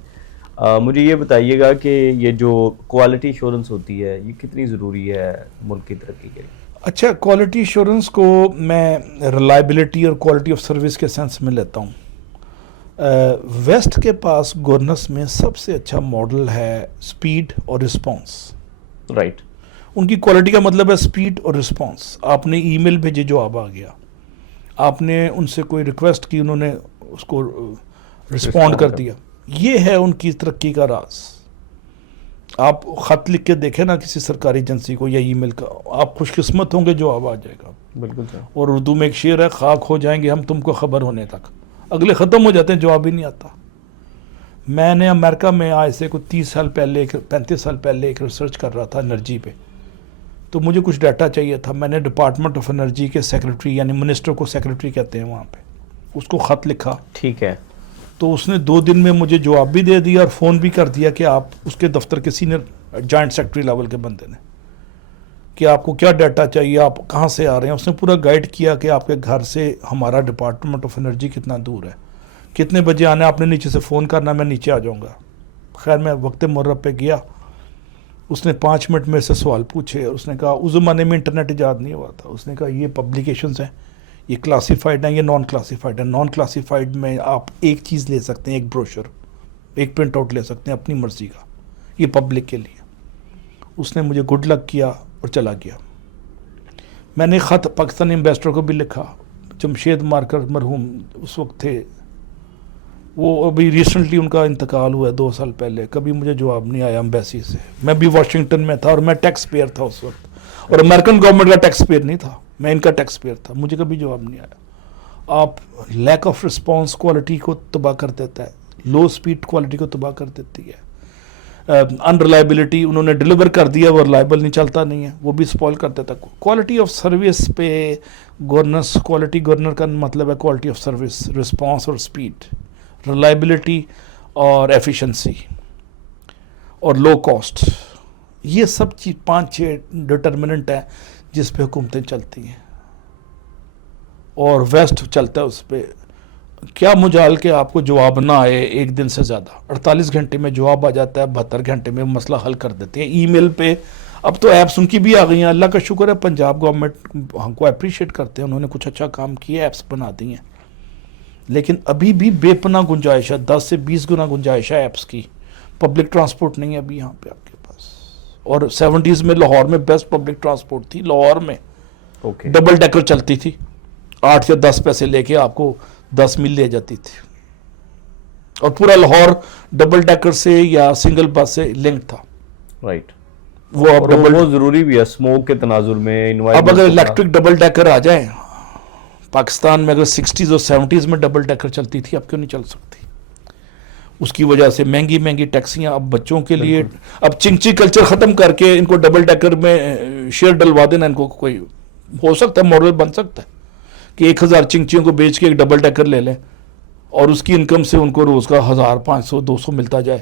مجھے یہ بتائیے گا کہ یہ جو کوالٹی ایشورنس ہوتی ہے یہ کتنی ضروری ہے ملک کی ترقی کے لیے؟ اچھا، کوالٹی ایشورنس کو میں ریلائبلٹی اور کوالٹی آف سروس کے سینس میں لیتا ہوں. ویسٹ کے پاس گورننس میں سب سے اچھا ماڈل ہے سپیڈ اور رسپانس. رائٹ. ان کی کوالٹی کا مطلب ہے سپیڈ اور رسپانس. آپ نے ای میل بھیجے، جواب آ گیا. آپ نے ان سے کوئی ریکویسٹ کی، انہوں نے اس کو رسپونڈ کر دیا. یہ ہے ان کی ترقی کا راز. آپ خط لکھ کے دیکھیں نا کسی سرکاری ایجنسی کو یا ای میل کا، آپ خوش قسمت ہوں گے، جواب آ جائے گا. بالکل سر. اور اردو میں ایک شعر ہے، خاک ہو جائیں گے ہم تم کو خبر ہونے تک. اگلے ختم ہو جاتے ہیں، جواب ہی نہیں آتا. میں نے امریکہ میں آج سے کوئی 30 سال پہلے 35 سال پہلے ایک ریسرچ کر رہا تھا انرجی پہ. تو مجھے کچھ ڈیٹا چاہیے تھا. میں نے ڈپارٹمنٹ آف انرجی کے سیکرٹری، یعنی منسٹر کو سیکرٹری کہتے ہیں وہاں پہ، اس کو خط لکھا. ٹھیک ہے. تو اس نے 2 دن میں مجھے جواب بھی دے دیا اور فون بھی کر دیا کہ آپ اس کے دفتر کے سینئر جوائنٹ سیکرٹری لیول کے بندے نے، کہ آپ کو کیا ڈیٹا چاہیے، آپ کہاں سے آ رہے ہیں. اس نے پورا گائیڈ کیا کہ آپ کے گھر سے ہمارا ڈپارٹمنٹ آف انرجی کتنا دور ہے، کتنے بجے آنا ہے، آپ نے نیچے سے فون کرنا، میں نیچے آ جاؤں گا. خیر میں وقت مرب پہ گیا. اس نے 5 منٹ میں سے سوال پوچھے. اس نے کہا اس زمانے میں انٹرنیٹ ایجاد نہیں ہوا تھا. اس نے کہا یہ پبلیکیشنز ہیں، یہ کلاسیفائڈ ہیں، یہ نان کلاسیفائڈ ہیں. نان کلاسیفائڈ میں آپ ایک چیز لے سکتے ہیں، ایک بروشر، ایک پرنٹ آؤٹ لے سکتے ہیں اپنی مرضی کا. یہ پبلک کے لیے. اس نے مجھے گڈ لک کیا اور چلا گیا. میں نے خط پاکستانی ایمبیسڈر کو بھی لکھا. جمشید مارکر مرحوم اس وقت تھے، وہ ابھی ریسنٹلی ان کا انتقال ہوا ہے 2 سال پہلے. کبھی مجھے جواب نہیں آیا ایمبیسی سے. میں بھی واشنگٹن میں تھا اور میں ٹیکس پیئر تھا اس وقت، اور امریکن گورنمنٹ کا ٹیکس پیئر نہیں تھا، میں ان کا ٹیکس پیئر تھا. مجھے کبھی جواب نہیں آیا. آپ لیک آف رسپانس کوالٹی کو تباہ کر دیتا ہے. لو سپیڈ کوالٹی کو تباہ کر دیتی ہے. انریلائبلٹی، انہوں نے ڈلیور کر دیا، وہ ریلائبل نہیں، چلتا نہیں ہے، وہ بھی سپوائل کر دیتا ہے. کوالٹی آف سروس پہ گورننس، کوالٹی گورنر کا مطلب ہے کوالٹی آف سروس، رسپانس اور سپیڈ، ریلائبلٹی اور ایفیشنسی اور لو کاسٹ. یہ سب چیز 5-6 ڈٹرمنٹ ہیں جس پہ حکومتیں چلتی ہیں، اور ویسٹ چلتا ہے اس پہ. کیا مجال کہ آپ کو جواب نہ آئے 1 دن سے زیادہ، 48 گھنٹے میں جواب آ جاتا ہے، 72 گھنٹے میں مسئلہ حل کر دیتے ہیں ای میل پہ. اب تو ایپس ان کی بھی آ گئی ہیں، اللہ کا شکر ہے. پنجاب گورنمنٹ ہم کو اپریشیٹ کرتے ہیں، انہوں نے کچھ اچھا کام کیا، ایپس بنا دی ہیں. لیکن ابھی بھی بے پناہ گنجائش ہے، 10 سے 20 گنا گنجائش ہے ایپس کی. پبلک ٹرانسپورٹ نہیں ہے ابھی یہاں پہ آپ کے پاس. اور 70s میں لاہور میں بیسٹ پبلک ٹرانسپورٹ تھی. لاہور میں ڈبل ڈیکر چلتی تھی، 8 یا 10 پیسے لے کے آپ کو 10 میل لے جاتی تھی، اور پورا لاہور ڈبل ڈیکر سے یا سنگل بس سے لنک تھا. رائٹ. وہ اب وہ ضروری بھی ہے اسموک کے تناظر میں. اب اگر الیکٹرک ڈبل ڈیکر آ جائیں پاکستان میں، اگر 60s اور 70s میں ڈبل ڈیکر چلتی تھی، اب کیوں نہیں چل سکتی؟ اس کی وجہ سے مہنگی مہنگی ٹیکسیاں. اب بچوں کے لیے اب چنچی کلچر ختم کر کے ان کو ڈبل ڈیکر میں شیئر ڈلوا دینا. ان کو کوئی ہو سکتا ہے، ماڈل بن سکتا ہے کہ 1000 چنچیوں کو بیچ کے ایک ڈبل ڈیکر لے لیں، اور اس کی انکم سے ان کو روز کا 1000 500 200 ملتا جائے،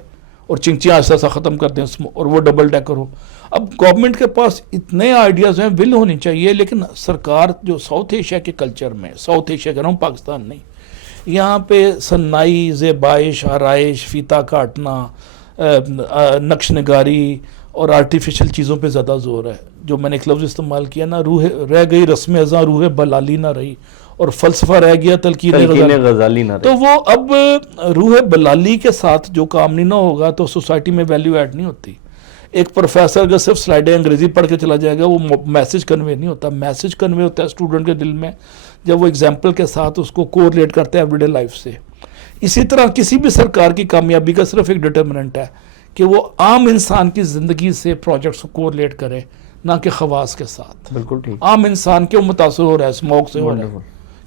اور چنچیاں ایسا ایسا ختم کر دیں اور وہ ڈبل ڈیکر ہو. اب گورنمنٹ کے پاس اتنے آئیڈیاز ہیں، ول ہونی چاہیے. لیکن سرکار جو ساؤتھ ایشیا کے کلچر میں، ساؤتھ ایشیا کہہ رہا ہوں پاکستان نہیں، یہاں پہ صنائی، زیبائش، آرائش، فیتا کاٹنا، نقش نگاری اور آرٹیفیشل چیزوں پہ زیادہ زور ہے. جو میں نے ایک لفظ استعمال کیا نا، روح رہ گئی رسم ازاں، روح بلالی نہ رہی، اور فلسفہ رہ گیا تلقین غزالی نہ رہی. تو وہ اب روح بلالی کے ساتھ جو کام نہیں نہ ہوگا تو سوسائٹی میں ویلیو ایڈ نہیں ہوتی. ایک پروفیسر اگر صرف سلائڈیں انگریزی پڑھ کے چلا جائے گا، وہ میسج کنوے نہیں ہوتا. میسج کنوے ہوتا ہے اسٹوڈنٹ کے دل میں جب وہ ایگزامپل کے ساتھ اس کو کوریلیٹ کرتے ہیں ایوری ڈے لائف سے. اسی طرح کسی بھی سرکار کی کامیابی کا صرف ایک ڈٹرمنٹ ہے کہ وہ عام انسان کی زندگی سے پروجیکٹس کو کوریلیٹ کرے نہ کہ خواص کے ساتھ. بالکل ٹھیک. عام انسان کیوں متاثر ہو رہا ہے؟ اسموگ سے ہو رہا ہے.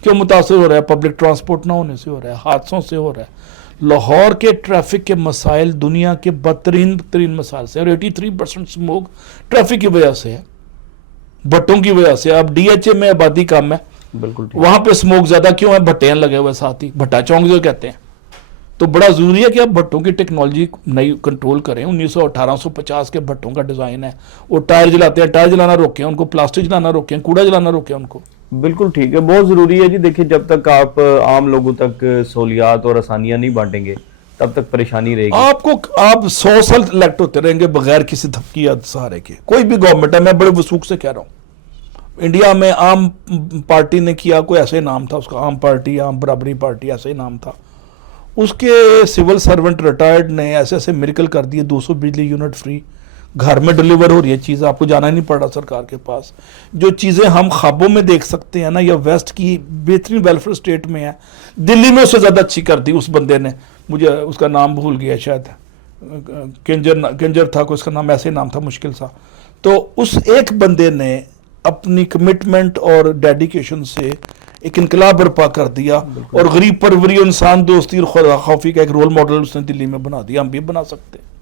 کیوں متاثر ہو رہا ہے؟ پبلک ٹرانسپورٹ نہ ہونے سے ہو رہا ہے، حادثوں سے ہو رہا ہے. لاہور کے ٹریفک کے مسائل دنیا کے بدترین مسائل سے، اور 83% اسموگ ٹریفک کی وجہ سے ہے، بھٹوں کی وجہ سے. اب ڈی ایچ اے میں آبادی کم ہے، بالکل ٹھیک. وہاں پہ اسموگ زیادہ کیوں ہے؟ بھٹے لگے ہوئے ساتھ ہی، بھٹا چونک جو کہتے ہیں. تو بڑا ضروری ہے کہ آپ بھٹوں کی ٹیکنالوجی نئی کنٹرول کریں. 1850 کے بھٹوں کا ڈیزائن ہے، وہ ٹائر جلاتے ہیں، ٹائر جلانا روکیں ان کو، پلاسٹک جلانا روکیں، کوڑا جلانا روکیں ان کو. بالکل ٹھیک ہے، بہت ضروری ہے جی. دیکھیں جب تک آپ عام لوگوں تک سہولیات اور آسانیاں نہیں بانٹیں گے تب تک پریشانی رہے گی. آپ 100 سال الیکٹ ہوتے رہیں گے بغیر کسی دھمکی یا سہارے کے. کوئی بھی گورنمنٹ ہے، میں بڑے وثوق سے کہہ رہا ہوں. انڈیا میں عام پارٹی نے کیا، کوئی ایسے نام تھا اس کا، عام پارٹی، عام برابری پارٹی ایسے ہی نام تھا. اس کے سول سرونٹ ریٹائرڈ نے ایسے ایسے میریکل کر دیے، 200 بجلی یونٹ فری گھر میں ڈلیور ہو رہی ہے چیزیں، آپ کو جانا ہی نہیں پڑ رہا سرکار کے پاس. جو چیزیں ہم خوابوں میں دیکھ سکتے ہیں نا، یا ویسٹ کی بہترین ویلفیئر اسٹیٹ میں ہے، دلی میں اس سے زیادہ اچھی کر دی اس بندے نے. مجھے اس کا نام بھول گیا، شاید کنجر تھا کوئی، اس کا نام ایسے ہی نام تھا مشکل سا. تو اس ایک بندے نے اپنی کمٹمنٹ اور ڈیڈیکیشن سے ایک انقلاب برپا کر دیا، اور غریب پروری، انسان دوستی اور خدا خوفی کا ایک رول ماڈل اس نے دلی میں بنا دیا. ہم بھی بنا سکتے ہیں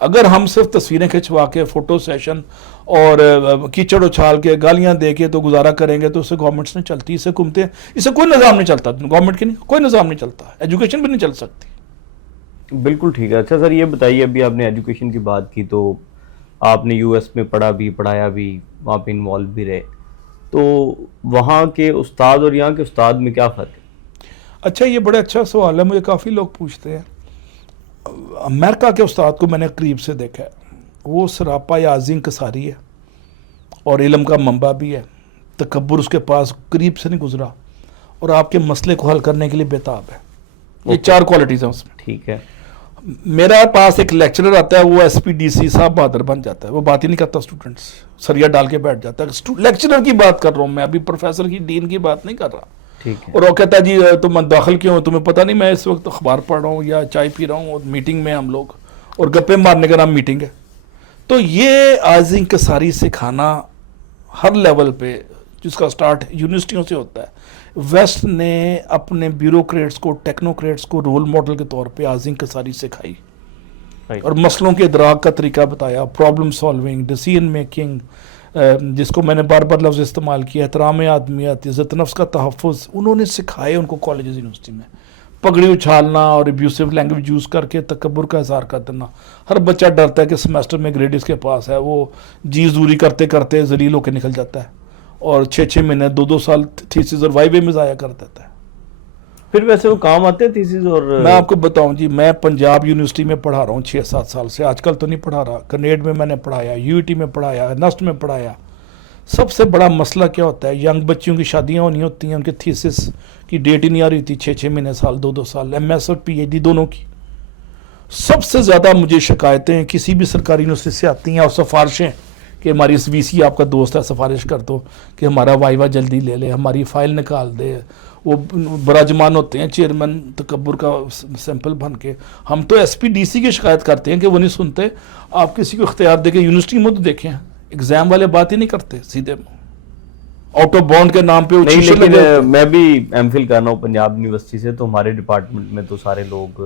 اگر ہم صرف تصویریں کھنچوا کے، فوٹو سیشن اور کیچڑ اچھال کے، گالیاں دے کے تو گزارا کریں گے تو اس سے گورنمنٹس نہیں چلتی. اس سے حکومتیں، اس سے کوئی نظام نہیں چلتا. گورنمنٹ کی نہیں، کوئی نظام نہیں چلتا. ایجوکیشن بھی نہیں چل سکتی. بالکل ٹھیک ہے. اچھا سر، یہ بتائیے، ابھی آپ نے ایجوکیشن کی بات کی تو آپ نے یو ایس میں پڑھا بھی، پڑھایا بھی، وہاں پہ انوالو بھی رہے، تو وہاں کے استاد اور یہاں کے استاد میں کیا فرق ہے؟ اچھا، یہ بڑا اچھا سوال ہے، مجھے کافی لوگ پوچھتے ہیں. امریکہ کے استاد کو میں نے قریب سے دیکھا ہے. وہ سراپا یا عظیم انکساری ہے، اور علم کا منبع بھی ہے. تکبر اس کے پاس قریب سے نہیں گزرا، اور آپ کے مسئلے کو حل کرنے کے لیے بےتاب ہے. یہ 4 کوالٹیز ہیں اس میں. ٹھیک ہے. میرا پاس ایک لیکچرر آتا ہے، وہ ایس پی ڈی سی صاحب بہادر بن جاتا ہے. وہ بات ہی نہیں کرتا اسٹوڈنٹس، سریا ڈال کے بیٹھ جاتا ہے. لیکچرر کی بات کر رہا ہوں میں، ابھی پروفیسر کی، ڈین کی بات نہیں کر رہا. ٹھیک ہے. اور وہ کہتا ہے جی تم داخل کیوں ہو، تمہیں پتہ نہیں میں اس وقت اخبار پڑھ رہا ہوں یا چائے پی رہا ہوں، اور میٹنگ میں ہم لوگ، اور گپے مارنے کا نام میٹنگ ہے. تو یہ عاجزی انکساری سکھانا ہر لیول پہ، جس کا سٹارٹ یونیورسٹیوں سے ہوتا ہے. ویسٹ نے اپنے بیوروکریٹس کو، ٹیکنوکریٹس کو رول ماڈل کے طور پہ عاجزی انکساری سکھائی، اور مسئلوں کے ادراک کا طریقہ بتایا، پرابلم سالونگ، ڈیسیژن میکنگ، جس کو میں نے بار بار لفظ استعمال کیا، احترام آدمیت، عزت نفس کا تحفظ، انہوں نے سکھائے ان کو کالجز یونیورسٹی میں. پگڑی اچھالنا اور ابیوسو لینگویج یوز کر کے تکبر کا اظہار کر دینا. ہر بچہ ڈرتا ہے کہ سمیسٹر میں گریڈ اس کے پاس ہے، وہ جی زوری کرتے کرتے ذلیل ہو کے نکل جاتا ہے، اور 6 مہینے 2 سال تھیسز اور وائوے میں ضائع کر دیتا ہے. پھر ویسے وہ کام آتے ہیں تھیسز؟ اور میں آپ کو بتاؤں جی، میں پنجاب یونیورسٹی میں پڑھا رہا ہوں 6-7 سال سے. آج کل تو نہیں پڑھا رہا. گرینیڈ میں نے پڑھایا، یو ای ٹی میں پڑھایا، نسٹ میں پڑھایا. سب سے بڑا مسئلہ کیا ہوتا ہے؟ ینگ بچیوں کی شادیاں ہونی ہوتی ہیں، ان کے تھیسس کی ڈیٹ ہی نہیں آ رہی تھی، 6 مہینے، سال، 2 سال، ایم ایس اور پی ایچ ڈی دونوں کی. سب سے زیادہ مجھے شکایتیں کسی بھی سرکاری یونیورسٹی سے آتی ہیں، اور سفارشیں کہ ہماری وی سی آپ کا دوست ہے، سفارش کر دو کہ ہمارا وائیوا جلدی لے لے، ہماری فائل نکال دے. وہ براجمان ہوتے ہیں چیئرمین تکبر کا سیمپل بن کے. ہم تو ایس پی ڈی سی کی شکایت کرتے ہیں کہ وہ نہیں سنتے. آپ کسی کو اختیار دے کے یونیورسٹی میں تو دیکھیں، ایگزام والے بات ہی نہیں کرتے، سیدھے آؤٹ آف بانڈ کے نام پہ. لیکن میں بھی ایم فل کر رہا ہوں پنجاب یونیورسٹی سے، تو ہمارے ڈپارٹمنٹ میں تو سارے لوگ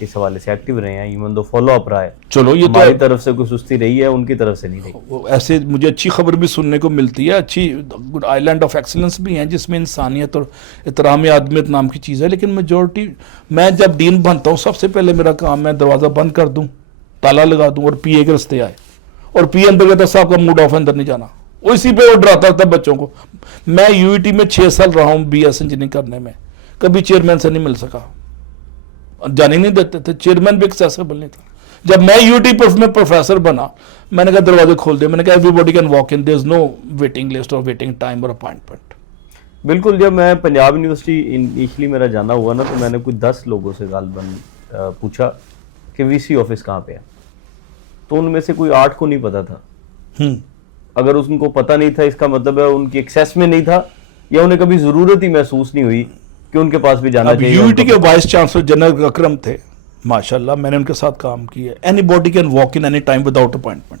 اس حوالے سے ایکٹیو رہے ہیں، ایون دو فالو اپ رہا ہے. چلو یہ تو ہماری طرف سے کوئی سستی رہی ہے، ان کی طرف سے نہیں رہی. ایسے مجھے اچھی خبر بھی سننے کو ملتی ہے. اچھی آئی لینڈ آف ایکسلنس بھی ہیں جس میں انسانیت اور احترام آدمیت نام کی چیز ہے. لیکن میجورٹی، میں جب ڈین بنتا ہوں سب سے پہلے میرا کام ہے دروازہ بند کر دوں، تالا لگا دوں، اور پی اے کے رستے آئے، اور پی اے اندر کہتا صاحب کا موڈ آف، اندر نہیں جانا. وہ اسی پہ وہ ڈراتا تھا بچوں کو. میں یو ای ٹی میں 6 سال رہا ہوں بی ایس انجینئرنگ کرنے میں، کبھی چیئرمین سے نہیں مل سکا، جانے نہیں دیتے تھے، چیئرمین بھی ایکسیسیبل نہیں تھا. جب میں یو ٹی میں پروفیسر بنا، میں نے کہا دروازے کھول دیا، میں نے کہا everybody can walk in, there is no waiting list اور ویٹنگ ٹائم اور اپائنٹمنٹ. بالکل. جب میں پنجاب یونیورسٹی انیشلی میرا جانا ہوا نا، تو میں نے کوئی 10 لوگوں سے غالباً پوچھا کہ وی سی آفس کہاں پہ ہے، تو ان میں سے کوئی 8 کو نہیں پتا تھا. اگر ان کو پتہ نہیں تھا، اس کا مطلب ہے ان کی ایکسیس میں نہیں تھا، یا انہیں کبھی ضرورت ہی محسوس نہیں ہوئی کہ ان کے پاس بھی جانا چاہیے. یو ای ٹی کے وائس چانسلر جنرل اکرم تھے، ماشاءاللہ میں نے ان کے ساتھ کام کیا. Any body can walk in any time without appointment.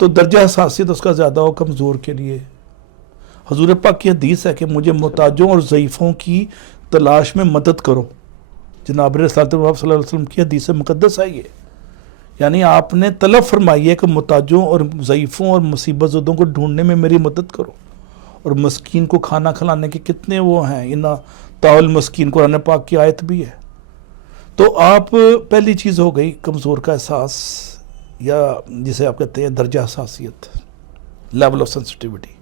تو درجہ حساسیت اس کا زیادہ ہو کمزور کے لیے. حضور پاک کی حدیث ہے کہ مجھے محتاجوں اور ضعیفوں کی تلاش میں مدد کرو. جناب رسول اللہ صلی اللہ علیہ وسلم کی حدیث مقدس ہے یہ. یعنی آپ نے طلب فرمائی ہے کہ محتاجوں اور ضعیفوں اور مصیبت زدوں کو ڈھونڈنے میں میری مدد کرو. اور مسکین کو کھانا کھلانے کے کتنے وہ ہیں, انا طاول مسکین, قرآن پاک کی آیت بھی ہے. تو آپ پہلی چیز ہو گئی کمزور کا احساس, یا جسے آپ کہتے ہیں درجہ حساسیت, لیول آف سینسٹیوٹی.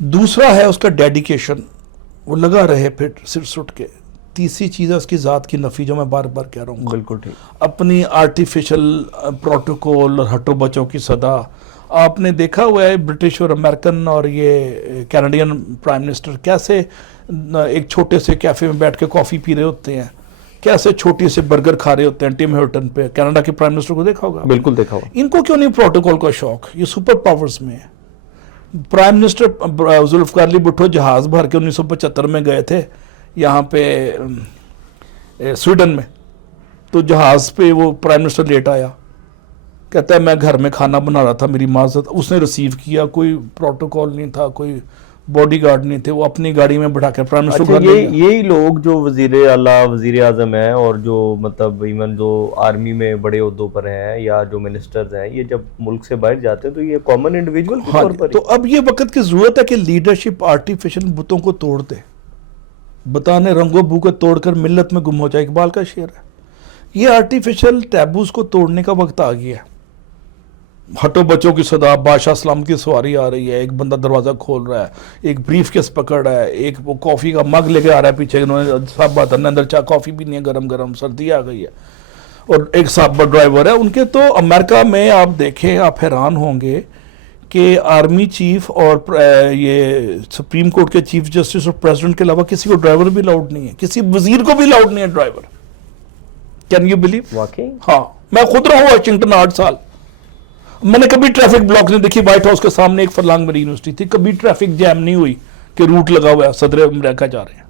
دوسرا ہے اس کا ڈیڈیکیشن, وہ لگا رہے پھر سر سٹ کے. تیسری چیز ہے اس کی ذات کی نفی, جو میں بار بار کہہ رہا ہوں. بالکل ٹھیک. اپنی آرٹیفیشل پروٹوکول اور ہٹو بچوں کی صدا. آپ نے دیکھا ہوا ہے برٹش اور امریکن اور یہ کینیڈین پرائم منسٹر کیسے ایک چھوٹے سے کیفے میں بیٹھ کے کافی پی رہے ہوتے ہیں, کیسے چھوٹی سے برگر کھا رہے ہوتے ہیں ٹم ہارٹن پہ. کینیڈا کے پرائم منسٹر کو دیکھا ہوگا. بالکل دیکھا ہوگا. ان کو کیوں نہیں پروٹوکول کا شوق؟ یہ سپر پاورز میں ہے. پرائم منسٹر ذوالفقار علی بھٹو جہاز بھر کے 1975 میں گئے تھے یہاں پہ سویڈن میں. تو جہاز پہ وہ پرائم منسٹر لیٹ آیا, کہتا ہے میں گھر میں کھانا بنا رہا تھا, میری معذرت. اس نے ریسیو کیا, کوئی پروٹوکول نہیں تھا, کوئی باڈی گارڈ نہیں تھے, وہ اپنی گاڑی میں بٹھا کے پرائم منسٹر گھر لے گیا. یہی لوگ جو وزیر اعلیٰ وزیر اعظم ہیں اور جو مطلب ایون جو آرمی میں بڑے عہدوں پر ہیں یا جو منسٹرز ہیں, یہ جب ملک سے باہر جاتے ہیں تو یہ کامن انڈیویجول کے طور پر. تو اب یہ وقت کی ضرورت ہے کہ لیڈرشپ آرٹیفیشل بتوں کو توڑ دے. بتانے رنگوں بو کے توڑ کر ملت میں گم ہو جائے, اقبال کا شعر ہے. یہ آرٹیفیشل ٹیبوز کو توڑنے کا وقت آ گیا ہے. ہٹو بچوں کی صدا, بادشاہ سلام کی سواری آ رہی ہے, ایک بندہ دروازہ کھول رہا ہے, ایک بریف کیس پکڑ رہا ہے, ایک وہ کافی کا مگ لے کے آ رہا ہے پیچھے, انہوں نے صاحب بات اندر چاہ کافی بھی نہیں ہے, گرم گرم, سردی آ گئی ہے. اور ایک صاحب ڈرائیور ہے ان کے. تو امریکہ میں آپ دیکھیں, آپ حیران ہوں گے کہ آرمی چیف اور یہ سپریم کورٹ کے چیف جسٹس اور پریزیڈنٹ کے علاوہ کسی کو ڈرائیور بھی لاؤڈ نہیں ہے, کسی وزیر کو بھی لاؤڈ نہیں ہے ڈرائیور. Can you believe? واقعی. ہاں, میں خود رہا ہوں واشنگٹن 8 سال. میں نے کبھی ٹریفک بلاک نہیں دیکھی. وائٹ ہاؤس کے سامنے ایک فرلانگ میری یونیورسٹی تھی, کبھی ٹریفک جیم نہیں ہوئی کہ روٹ لگا ہوا ہے, صدر امریکہ جا رہے ہیں.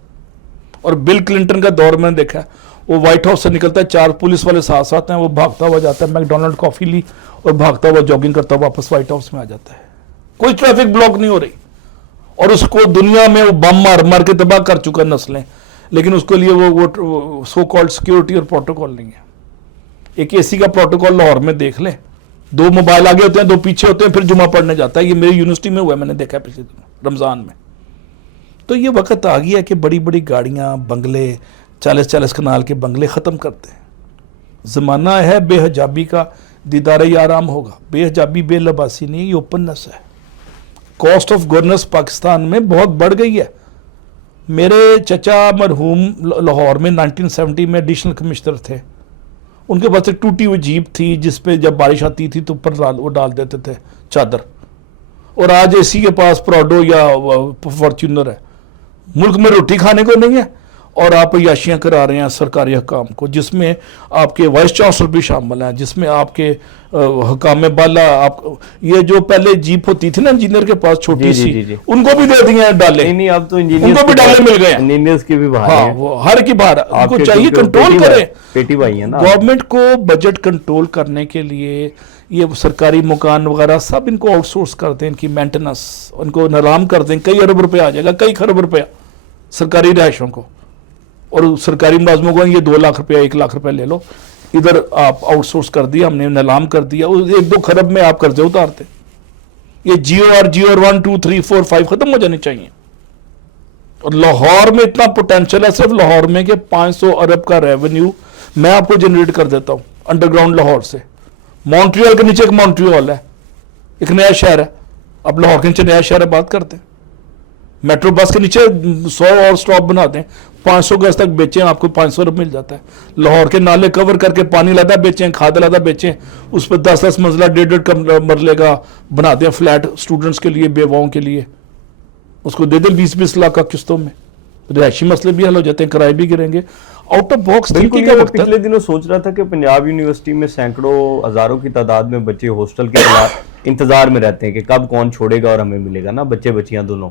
اور بل کلنٹن کا دور میں نے دیکھا, وہ وائٹ ہاؤس سے نکلتا ہے, 4 پولیس والے ساتھ ساتھ ہیں, وہ بھاگتا ہوا جاتا ہے, میک ڈونلڈ کافی لی اور بھاگتا ہوا جاگنگ کرتا ہوا واپس وائٹ ہاؤس میں آ جاتا ہے. کوئی ٹریفک بلاک نہیں ہو رہی. اور اس کو دنیا میں وہ بم مار مار کے تباہ کر چکا نسلیں, لیکن اس کے لیے وہ سو کالڈ سیکیورٹی اور پروٹوکول نہیں ہے. ایک اے سی کا پروٹوکول لاہور میں دیکھ لیں, 2 موبائل آگے ہوتے ہیں, 2 پیچھے ہوتے ہیں, پھر جمعہ پڑھنے جاتا ہے. یہ میری یونیورسٹی میں ہوا ہے, میں نے دیکھا ہے پچھلے دن رمضان میں. تو یہ وقت آ گیا کہ بڑی بڑی گاڑیاں, بنگلے, 40 کنال کے بنگلے ختم کرتے ہیں. زمانہ ہے بے حجابی کا, دیدار آرام ہوگا. بے حجابی بے لباسی نہیں, یہ اوپننس ہے. کاسٹ آف گورننس پاکستان میں بہت بڑھ گئی ہے. میرے چچا مرحوم لاہور میں 1970 میں ایڈیشنل کمشنر تھے. ان کے پاس ایک ٹوٹی ہوئی جیپ تھی جس پہ جب بارش آتی تھی تو اوپر وہ ڈال دیتے تھے چادر. اور آج اے سی کے پاس پراڈو یا فارچونر ہے. ملک میں روٹی کھانے کو نہیں ہے اور آپ عیاشیاں کرا رہے ہیں سرکاری حکام کو, جس میں آپ کے وائس چانسلر بھی شامل ہیں, جس میں آپ کے حکام بالا. آپ یہ جو پہلے جیپ ہوتی تھی نا انجینئر کے پاس چھوٹی سی, ان کو بھی دے دیے ہیں ڈالے. نہیں, اب تو ان کو بھی ڈالے مل گئے, انجینئرز کی بھی باہر ہاں, ہیں. وہ ہر کی باہر. ان کو چاہیے کنٹرول کرے. پیٹی بھائی ہیں نا. گورنمنٹ کو بجٹ کنٹرول کرنے کے لیے یہ سرکاری مکان وغیرہ سب ان کو آؤٹ سورس کر دیں, ان کی مینٹننس ان کو نرام کر دیں. کئی ارب روپے آ جائے گا, کئی خرب روپیہ سرکاری رہائشوں کو. اور سرکاری ملازموں کو یہ 2 لاکھ روپیہ 1 لاکھ روپے لے لو, ادھر آپ آؤٹ سورس کر دیا, ہم نے نیلام کر دیا. 1-2 خرب میں آپ قرضے اتارتے. یہ جیو آر 1 2 3 4 5 ختم ہو جانے چاہیے. اور لاہور میں اتنا پوٹینشیل ہے صرف لاہور میں کہ 500 ارب کا ریونیو میں آپ کو جنریٹ کر دیتا ہوں انڈر گراؤنڈ لاہور سے. مونٹریال کے نیچے ایک مونٹریال ہے, ایک نیا شہر ہے. اب لاہور کے نیچے نیا شہر ہے, بات کرتے ہیں. میٹرو بس کے نیچے 100 اور سٹاپ بنا دیں, 500 گز تک بیچیں, آپ کو 500 روپے مل جاتا ہے. لاہور کے نالے کور کر کے پانی لادا بیچیں, کھاد لادا بیچیں, اس پہ 10-10 منزلہ 1.5 مرلے کا بنا دیں فلیٹ اسٹوڈنٹس کے لیے, بیواؤں کے لیے. اس کو دے دیں 20-20 لاکھ کا قسطوں میں. رہائشی مسئلے بھی حل ہو جاتے ہیں, کرائے بھی گریں گے. آؤٹ آف باکس بالکل. یہ پچھلے دنوں سوچ رہا تھا کہ پنجاب یونیورسٹی میں سینکڑوں ہزاروں کی تعداد میں بچے ہاسٹل کے انتظار میں رہتے ہیں کہ کب کون چھوڑے گا اور ہمیں ملے گا نا, بچے بچیاں دونوں.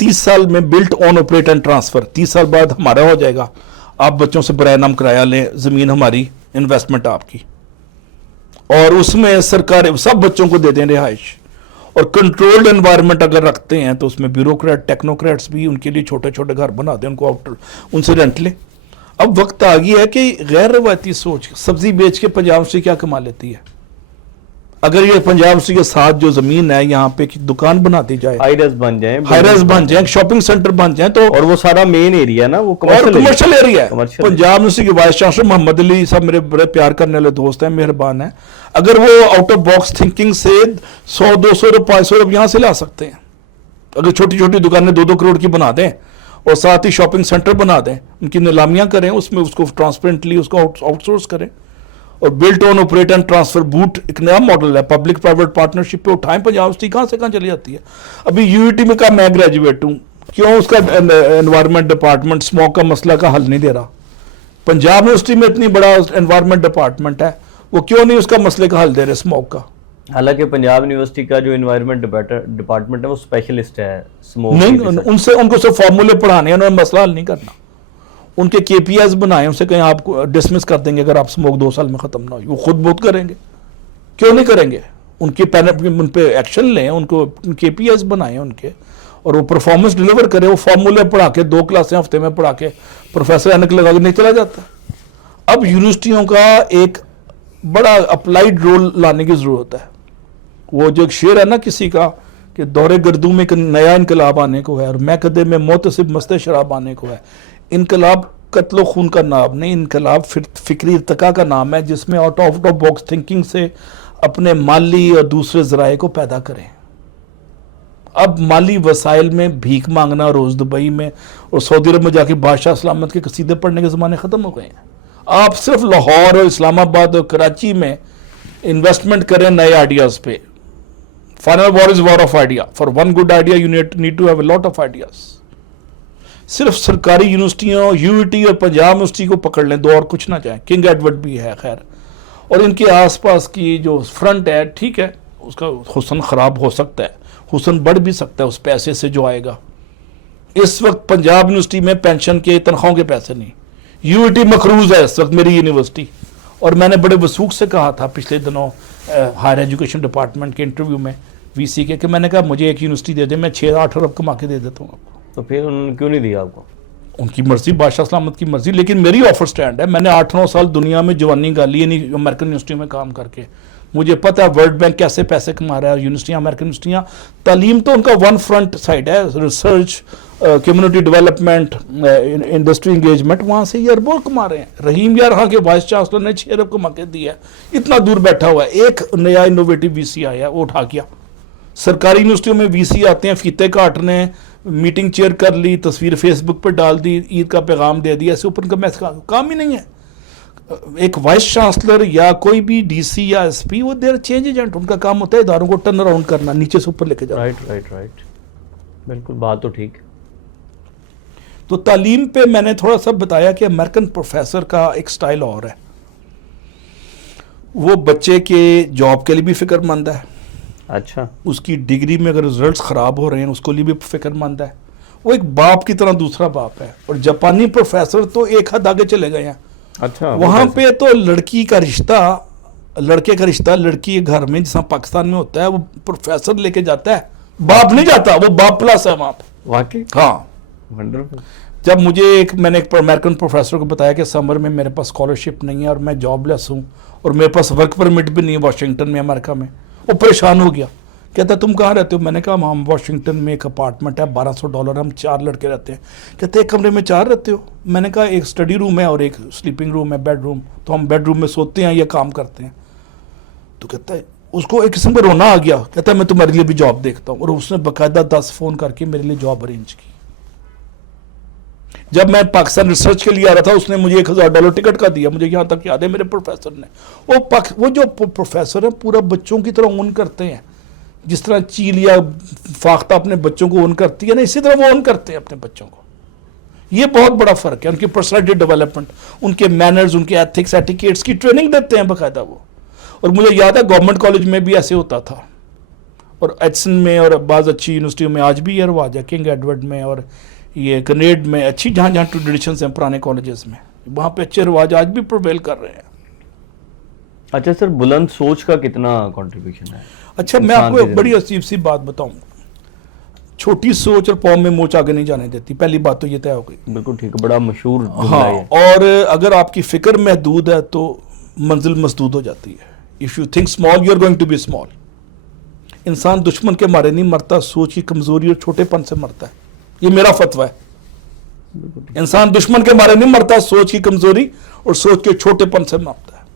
30 سال میں Bullet own operate and transfer, 30 سال بعد ہمارا ہو جائے گا، آپ بچوں سے برائے نام کرایہ لیں، زمین ہماری، انویسٹمنٹ آپ کی، اور اس میں سرکار سب بچوں کو دے دیں رہائش، اور کنٹرولڈ انوائرمنٹ اگر رکھتے ہیں تو اس میں بیوروکریٹ ٹیکنوکریٹس بھی ان کے لیے چھوٹے چھوٹے گھر بنا دیں، ان کو ان سے رینٹ لیں۔ اب وقت آ گیا ہے کہ غیر روایتی سوچ، سبزی بیچ کے پنجاب سے کیا کما لیتی ہے؟ اگر یہ پنجاب سے کے ساتھ جو زمین ہے یہاں پہ دکان بنا دی جائے، ہائرس بن جائیں، ہائرس بن جائیں، شاپنگ سینٹر بن جائیں، تو اور وہ سارا مین ایریا نا وہ کمرشل ایریا ہے۔ Commercial پنجاب یونیورسٹی کے وائس چانسلر محمد علی صاحب میرے بڑے پیار کرنے والے دوست ہیں، مہربان ہیں، اگر وہ آؤٹ آف باکس تھنکنگ سے 100 200 روپے 500 روپے یہاں سے لا سکتے ہیں، اگر چھوٹی چھوٹی دکانیں 2 کروڑ کی بنا دیں اور ساتھ ہی شاپنگ سینٹر بنا دیں، ان کی نیلامیاں کریں، اس میں اس کو ٹرانسپیرنٹلی اس کو آؤٹ سورس کریں، اور build own operate and transfer BOOT ایک نیا ماڈل ہے، پبلک پرائیویٹ پارٹنرشپ پہ اٹھائیں۔ پنجاب یونیورسٹی کہاں سے کہاں چلی جاتی ہے؟ ابھی یو ای ٹی میں کہا میں گریجویٹ ہوں، کیوں اس کا انوائرمنٹ ڈپارٹمنٹ اسموک کا مسئلہ کا حل نہیں دے رہا؟ پنجاب یونیورسٹی میں اتنی بڑا انوائرمنٹ ڈپارٹمنٹ ہے، وہ کیوں نہیں اس کا مسئلے کا حل دے رہے اسموک کا؟ حالانکہ پنجاب یونیورسٹی کا جو انوائرمنٹ ڈپارٹمنٹ ہے وہ اسپیشلسٹ ہے نہیں، ان کو صرف فارمولے پڑھانے ہیں، انہوں نے مسئلہ حل نہیں کرنا۔ ان کے کے پی ایز بنائیں، ان سے کہیں آپ کو ڈسمس کر دیں گے اگر آپ اسموک 2 سال میں ختم نہ ہوئی، وہ خود بہت کریں گے، کیوں نہیں کریں گے؟ ان پہ ایکشن لیں، ان کو کے پی ایز بنائیں ان کے، اور وہ پرفارمنس ڈیلیور کرے۔ وہ فارمولے پڑھا کے 2 کلاسیں ہفتے میں پڑھا کے پروفیسر اینک لگا کے نہیں چلا جاتا۔ اب یونیورسٹیوں کا ایک بڑا اپلائیڈ رول لانے کی ضرورت ہے۔ وہ جو ایک شعر ہے نا کسی کا کہ دور گردوں میں ایک نیا انقلاب آنے کو ہے، اور میں قدے میں محتسب مست شراب آنے کو ہے۔ انقلاب قتل و خون کا نام نہیں، انقلاب فکری ارتقاء کا نام ہے، جس میں آؤٹ آف باکس تھنکنگ سے اپنے مالی اور دوسرے ذرائع کو پیدا کریں۔ اب مالی وسائل میں بھیک مانگنا، روز دبئی میں اور سعودی عرب میں جا کے بادشاہ سلامت کے قصیدے پڑھنے کے زمانے ختم ہو گئے ہیں۔ آپ صرف لاہور اور اسلام آباد اور کراچی میں انویسٹمنٹ کریں نئے آئیڈیاز پہ۔ Final war is war of idea, for one good idea you need to have a lot of ideas. صرف سرکاری یونیورسٹیوں، یو ای ٹی اور پنجاب یونیورسٹی کو پکڑ لیں، 2 اور کچھ نہ جائیں۔ کنگ ایڈورڈ بھی ہے خیر، اور ان کے آس پاس کی جو فرنٹ ہے ٹھیک ہے، اس کا حسن خراب ہو سکتا ہے، حسن بڑھ بھی سکتا ہے اس پیسے سے جو آئے گا۔ اس وقت پنجاب یونیورسٹی میں پینشن کے تنخواہوں کے پیسے نہیں، یو ای ٹی مقروض ہے اس وقت میری یونیورسٹی، اور میں نے بڑے وثوق سے کہا تھا پچھلے دنوں ہائر ایجوکیشن ڈپارٹمنٹ کے انٹرویو میں وی سی کے، کہ میں نے کہا مجھے ایک یونیورسٹی دے دیں، میں 6-8 ارب کما کے دے دیتا ہوں آپ کو۔ تو پھر انہوں نے کیوں نہیں دیا آپ کو؟ ان کی مرضی، بادشاہ سلامت کی مرضی، لیکن میری آفر سٹینڈ ہے۔ میں نے 8-9 سال دنیا میں جوانی گالی یعنی امریکن یونیورسٹی میں کام کر کے، مجھے پتہ ہے ورلڈ بینک کیسے پیسے کما رہا ہے، یونیورسٹیاں امریکن یونیورسٹیاں، تعلیم تو ان کا ون فرنٹ سائڈ ہے، research, community development, industry engagement, وہاں سے یہ اربوں کما رہے ہیں۔ رحیم یار ہاں کے وائس چانسلر نے 6 ارب کما کے دیا ہے، اتنا دور بیٹھا ہوا ہے، ایک نیا انوویٹو وی سی آیا وہ اٹھا کیا۔ سرکاری یونیورسٹیوں میں وی سی آتے ہیں فیتے کاٹنے، میٹنگ چیئر کر لی، تصویر فیس بک پہ ڈال دی، عید کا پیغام دے دیا، ایسے اوپن کا کام ہی نہیں ہے۔ ایک وائس چانسلر یا کوئی بھی ڈی سی یا ایس پی، وہ دیر چینج ایجنٹ، ان کا کام ہوتا ہے اداروں کو ٹرن اراؤنڈ کرنا، نیچے سے اوپر لے کے جانا۔ رائٹ، بالکل بات تو ٹھیک۔ تو تعلیم پہ میں نے تھوڑا سا بتایا کہ امریکن پروفیسر کا ایک سٹائل اور ہے، وہ بچے کے جاب کے لیے بھی فکر مند ہے، اچھا، اس کی ڈگری میں اگر رزلٹس خراب ہو رہے ہیں اس کو لیے بھی فکر مند ہے، وہ ایک باپ کی طرح دوسرا باپ ہے۔ اور جاپانی پروفیسر تو ایک حد آگے چلے گئے ہیں، اچھا، وہاں پہ تو لڑکی کا رشتہ، لڑکے کا رشتہ لڑکی کے گھر میں جیسا پاکستان میں ہوتا ہے، وہ پروفیسر لے کے جاتا ہے، باپ نہیں جاتا، وہ باپ پلس ہے وہاں پہ۔ واقعی؟ ہاں، ونڈرفل۔ جب میں نے ایک امریکن پروفیسر کو بتایا کہ سمر میں میرے پاس اسکالرشپ نہیں ہے اور میں جاب لیس ہوں اور میرے پاس ورک پرمٹ بھی نہیں ہے واشنگٹن میں، امریکہ میں، وہ پریشان ہو گیا، کہتا تم کہاں رہتے ہو؟ میں نے کہا ہم واشنگٹن میں ایک اپارٹمنٹ ہے، $1200، ہم 4 لڑکے رہتے ہیں۔ کہتے ایک کمرے میں 4 رہتے ہو؟ میں نے کہا ایک اسٹڈی روم ہے اور ایک سلیپنگ روم ہے، بیڈ روم، تو ہم بیڈ روم میں سوتے ہیں یا کام کرتے ہیں۔ تو کہتا ہے اس کو ایک قسم کا رونا آ گیا، کہتا ہے میں تمہارے لیے بھی جاب دیکھتا ہوں، اور اس نے باقاعدہ 10 فون کر کے میرے لیے جاب ارینج کی۔ جب میں پاکستان ریسرچ کے لیے آ رہا تھا اس نے مجھے $1000 ٹکٹ کا دیا، مجھے یہاں تک یاد ہے میرے پروفیسر نے، وہ جو پروفیسر ہیں پورا بچوں کی طرح اون کرتے ہیں، جس طرح چیل یا فاختہ اپنے بچوں کو اون کرتی ہے نا، اسی طرح وہ اون کرتے ہیں اپنے بچوں کو۔ یہ بہت بڑا فرق ہے، ان کی پرسنالٹی ڈیولپمنٹ، ان کے مینرز، ان کے ایتھکس، ایٹیکیٹس کی ٹریننگ دیتے ہیں باقاعدہ وہ۔ اور مجھے یاد ہے گورنمنٹ کالج میں بھی ایسے ہوتا تھا، اور ایچسن میں اور بعض اچھی یونیورسٹیوں میں آج بھی یہ رواج ہے, کنگ ایڈورڈ میں اور یہ گرینیڈ میں, اچھی جہاں جہاں ٹریڈیشنس ہیں پرانے کالجز میں, وہاں پہ اچھے رواج آج بھی پرویل کر رہے ہیں. اچھا سر, بلند سوچ کا کتنا کنٹریبیوشن ہے؟ اچھا میں آپ کو ایک بڑی عجیب سی بات بتاؤں, چھوٹی سوچ اور پاؤں میں موچ آگے نہیں جانے دیتی, پہلی بات تو یہ طے ہو گئی. بالکل ٹھیک ہے, بڑا مشہور جملہ ہاں, ہے. اور اگر آپ کی فکر محدود ہے تو منزل مسدود ہو جاتی ہے. If you think small you are going to be small. انسان دشمن کے مارے نہیں مرتا, سوچ کی کمزوری اور چھوٹے پن سے مرتا ہے, یہ میرا فتویٰ ہے. انسان دشمن کے مارے نہیں مرتا, سوچ کی کمزوری اور سوچ کے چھوٹے پن سے مرتا ہے.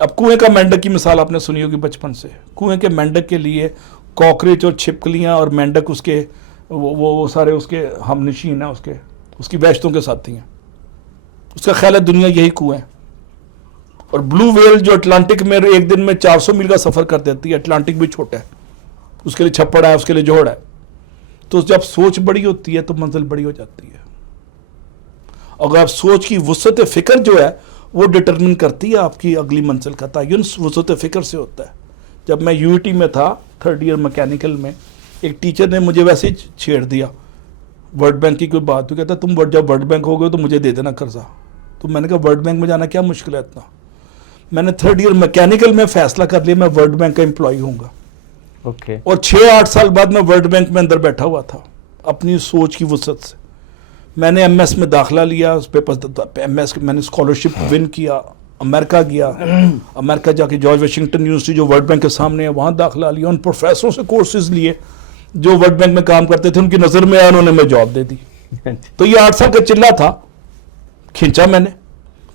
اب کنویں کا مینڈک کی مثال آپ نے سنی ہوگی بچپن سے. کنویں کے مینڈک کے لیے کاکریچ اور چھپکلیاں اور مینڈک اس کے وہ سارے اس کے ہم نشین ہیں, اس کی وحشتوں کے ساتھی ہیں. اس کا خیال ہے دنیا یہی کنویں ہے. اور بلو ویل جو اٹلانٹک میں ایک دن میں 400 میل کا سفر کر دیتی ہے, اٹلانٹک بھی چھوٹا ہے, اس کے لیے چھپڑ ہے, اس کے لیے جوڑ ہے. تو جب سوچ بڑی ہوتی ہے تو منزل بڑی ہو جاتی ہے. اگر آپ سوچ کی وسعت فکر جو ہے وہ ڈٹرمن کرتی ہے آپ کی اگلی منزل کا تعین وسعت فکر سے ہوتا ہے. جب میں یو ٹی میں تھا 3rd ایئر میکینیکل میں, ایک ٹیچر نے مجھے ویسے ہی چھیڑ دیا, ورلڈ بینک کی کوئی بات, تو کہتا تم جب ورلڈ بینک ہو گئے تو مجھے دے دینا قرضہ. تو میں نے کہا ورلڈ بینک میں جانا کیا مشکل ہے اتنا. میں نے 3rd ایئر میکینیکل میں فیصلہ کر لیا میں ورلڈ بینک کا امپلائی ہوں گا. اوکے. اور 6-8 سال بعد میں ورلڈ بینک میں اندر بیٹھا ہوا تھا اپنی سوچ کی وسعت سے. میں نے ایم ایس میں داخلہ لیا, اس ایم ایس میں نے اسکالرشپ ون کیا, امریکہ گیا, امریکہ جا کے جارج واشنگٹن یونیورسٹی جو ورلڈ بینک کے سامنے ہے وہاں داخلہ لیا. ان پروفیسروں سے کورسز لیے جو ورلڈ بینک میں کام کرتے تھے, ان کی نظر میں آیا, انہوں نے میں جاب دے دی. تو یہ 8 سال کا چلہ تھا, کھینچا میں نے.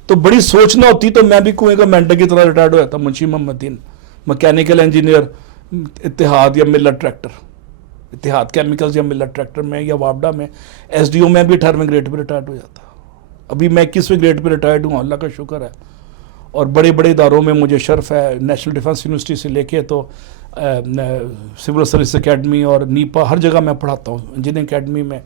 تو بڑی سوچ نہ ہوتی تو میں بھی کنویں کا مینڈک کی طرح ریٹائرڈ ہو جاتا. منشی محمد دین, میکینیکل انجینئر, اتحاد یا ملت ٹریکٹر, اتحاد کیمیکلز یا ملت ٹریکٹر میں یا وابڈا میں, ایس ڈی او میں بھی 18ویں گریڈ پہ ریٹائرڈ ہو جاتا. ابھی میں 21ویں گریڈ پہ ریٹائرڈ ہوں, اللہ کا شکر ہے. اور بڑے بڑے اداروں میں مجھے شرف ہے, نیشنل ڈیفنس یونیورسٹی سے لے کے تو سول سروس اکیڈمی اور نیپا, ہر جگہ میں پڑھاتا ہوں. انجینئرنگ اکیڈمی میں,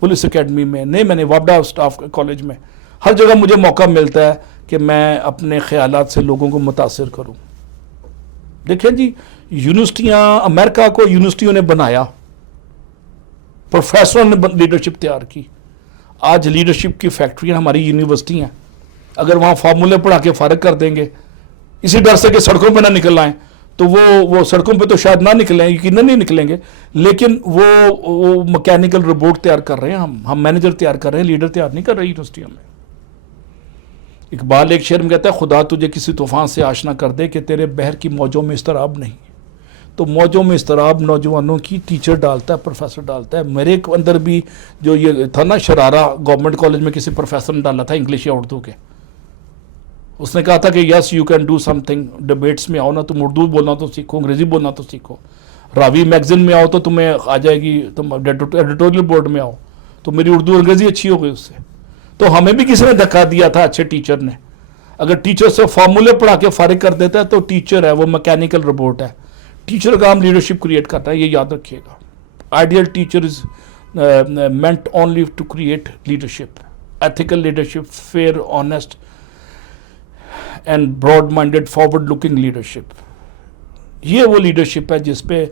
پولیس اکیڈمی میں, نہیں میں نے وابڈا اسٹاف کالج میں, ہر جگہ مجھے موقع ملتا ہے کہ میں اپنے خیالات سے لوگوں کو متاثر کروں. دیکھیں جی, یونیورسٹیاں, امریکہ کو یونیورسٹیوں نے بنایا, پروفیسروں نے لیڈرشپ تیار کی. آج لیڈرشپ کی فیکٹریاں ہماری یونیورسٹی ہیں. اگر وہاں فارمولے پڑھا کے فارغ کر دیں گے اسی ڈر سے کہ سڑکوں پہ نہ نکل آئیں, تو وہ سڑکوں پہ تو شاید نہ نکلیں, یقیناً نہیں نکلیں گے, لیکن وہ مکینیکل روبوٹ تیار کر رہے ہیں, ہم مینیجر تیار کر رہے ہیں, لیڈر تیار نہیں کر رہے یونیورسٹیوں میں. اقبال ایک شعر میں کہتا ہے, خدا تجھے کسی طوفان سے آشنا کر دے کہ تیرے بحر کی موجوں میں اضطراب نہیں. تو موجوں میں اضطراب نوجوانوں کی ٹیچر ڈالتا ہے, پروفیسر ڈالتا ہے. میرے اندر بھی جو یہ تھا نا شرارہ, گورنمنٹ کالج میں کسی پروفیسر نے ڈالا تھا انگلش یا اردو کے. اس نے کہا تھا کہ yes you can do some thing, debates میں آؤ نا, تم اردو بولنا تو سیکھو, انگریزی بولنا تو سیکھو. راوی میگزین میں آؤ تو تمہیں آ جائے گی, تم ایڈیٹوریل بورڈ میں آؤ تو میری اردو انگریزی اچھی ہو گئی اس سے. تو ہمیں بھی کسی نے دھکا دیا تھا اچھے ٹیچر نے. اگر ٹیچر سے فارمولے پڑھا کے فارغ کر دیتا ہے تو ٹیچر ہے وہ میکینیکل روبوٹ ہے. ٹیچر کا کام لیڈرشپ کریٹ کرتا ہے, یہ یاد رکھیے گا. Ideal teacher is meant only to create leadership, ethical leadership, fair, honest and broad-minded, forward-looking leadership. یہ وہ لیڈرشپ ہے جس پہ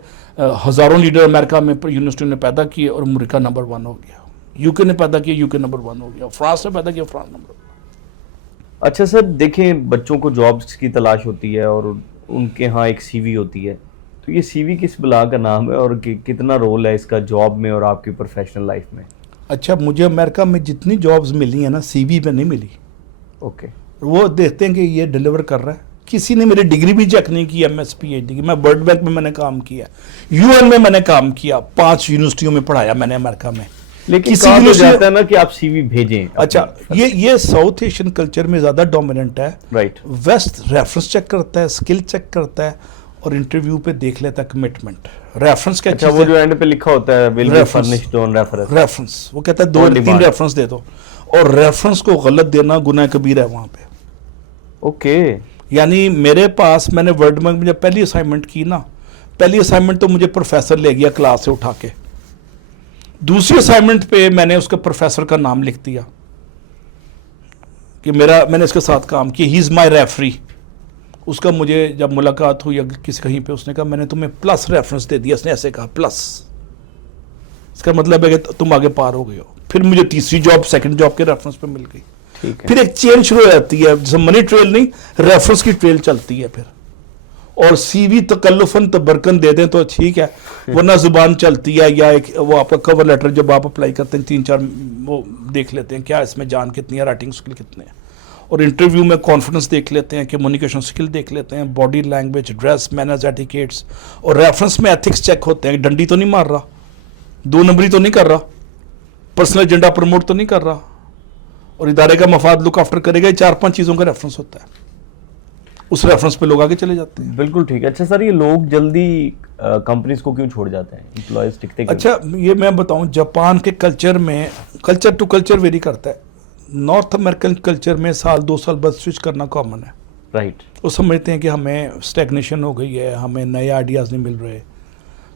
ہزاروں لیڈر امریکہ میں یونیورسٹی نے پیدا کیے اور امریکہ نمبر 1 ہو گیا. یو کے نے پیدا کیا, یو کے نمبر 1 ہو گیا. فرانس نے پیدا کیا, فرانس نمبر 1. اچھا سر, دیکھیں بچوں کو جابس کی تلاش ہوتی ہے اور ان کے ہاں ایک سی وی ہوتی ہے, تو یہ سی وی کس بلا کا نام ہے اور کتنا رول ہے اس کا جاب میں اور آپ کی پروفیشنل لائف میں؟ اچھا, مجھے امریکہ میں جتنی جابز ملی ہیں نا, سی وی پہ نہیں ملی. اوکے. وہ دیکھتے ہیں کہ یہ ڈیلیور کر رہا ہے. کسی نے میری ڈگری بھی چیک نہیں کی, M S P H D کی. میں ورلڈ بینک میں نے کام کیا, یو این میں نے کام کیا, 5 یونیورسٹیوں میں پڑھایا میں نے امریکہ میں. لیکن کہا تو جاتا ہے نا کہ آپ سی وی بھیجیں. اچھا, یہ ساؤتھ ایشین کلچر میں زیادہ ڈومیننٹ ہے. رائٹ. ویسٹ ریفرنس چیک کرتا ہے, اسکل چیک کرتا ہے اور انٹرویو پہ دیکھ لیتا ہے کمٹمنٹ. ریفرنس کیا چیز ہے؟ وہ جو اینڈ پہ لکھا ہوتا ہے will be furnished on reference. Reference وہ کہتا ہے 2-3 ریفرنس دے دو, اور ریفرنس کو غلط دینا گناہ کبیرہ ہے وہاں پہ. اوکے. یعنی میرے پاس, میں نے ورلڈ بینک میں جب پہلی اسائنمنٹ کی نا, پہلی اسائنمنٹ تو مجھے پروفیسر لے گیا کلاس سے اٹھا کے. دوسری اسائنمنٹ پہ میں نے اس کے پروفیسر کا نام لکھ دیا کہ میں نے اس کے ساتھ کام کیا, ہی از مائی ریفری. اس کا مجھے جب ملاقات ہوئی کسی کہیں پہ اس نے کہا میں نے تمہیں پلس ریفرنس دے دیا. اس نے ایسے کہا پلس, اس کا مطلب ہے کہ تم آگے پار ہو گئے ہو. پھر مجھے تیسری جاب سیکنڈ جاب کے ریفرنس پہ مل گئی. پھر ایک چین شروع ہو جاتی ہے, جیسے منی ٹریل نہیں, ریفرنس کی ٹریل چلتی ہے پھر. اور سی وی تکلفاً تبرکن دے دیں تو ٹھیک ہے, ورنہ زبان چلتی ہے. یا ایک وہ آپ کا کور لیٹر جب آپ اپلائی کرتے ہیں 3-4 وہ دیکھ لیتے ہیں کیا اس میں جان کتنی ہے, رائٹنگ اسکل کتنے ہیں. اور انٹرویو میں کانفیڈنس دیکھ لیتے ہیں, کمیونیکیشن اسکل دیکھ لیتے ہیں, body language, dress, manners, etiquettes. اور ریفرنس میں ایتھکس چیک ہوتے ہیں, ڈنڈی تو نہیں مار رہا, 2 نمبری تو نہیں کر رہا, پرسنل ایجنڈا پروموٹ تو نہیں کر رہا, اور ادارے کا مفاد لک آفٹر کرے گا. 4-5 چیزوں کا ریفرنس ہوتا ہے, اس ریفرنس پہ لوگ آگے چلے جاتے ہیں. بالکل ٹھیک ہے. اچھا سر, یہ لوگ جلدی کمپنیز کو کیوں چھوڑ جاتے ہیں, امپلائیز ٹکتے کیوں؟ اچھا یہ میں بتاؤں, جاپان کے کلچر میں کلچر ٹو کلچر ویری کرتا ہے. نارتھ امریکن کلچر میں 1-2 سال بعد سوئچ کرنا کامن ہے. رائٹ. وہ سمجھتے ہیں کہ ہمیں اسٹیگنیشن ہو گئی ہے, ہمیں نئے آئیڈیاز نہیں مل رہے.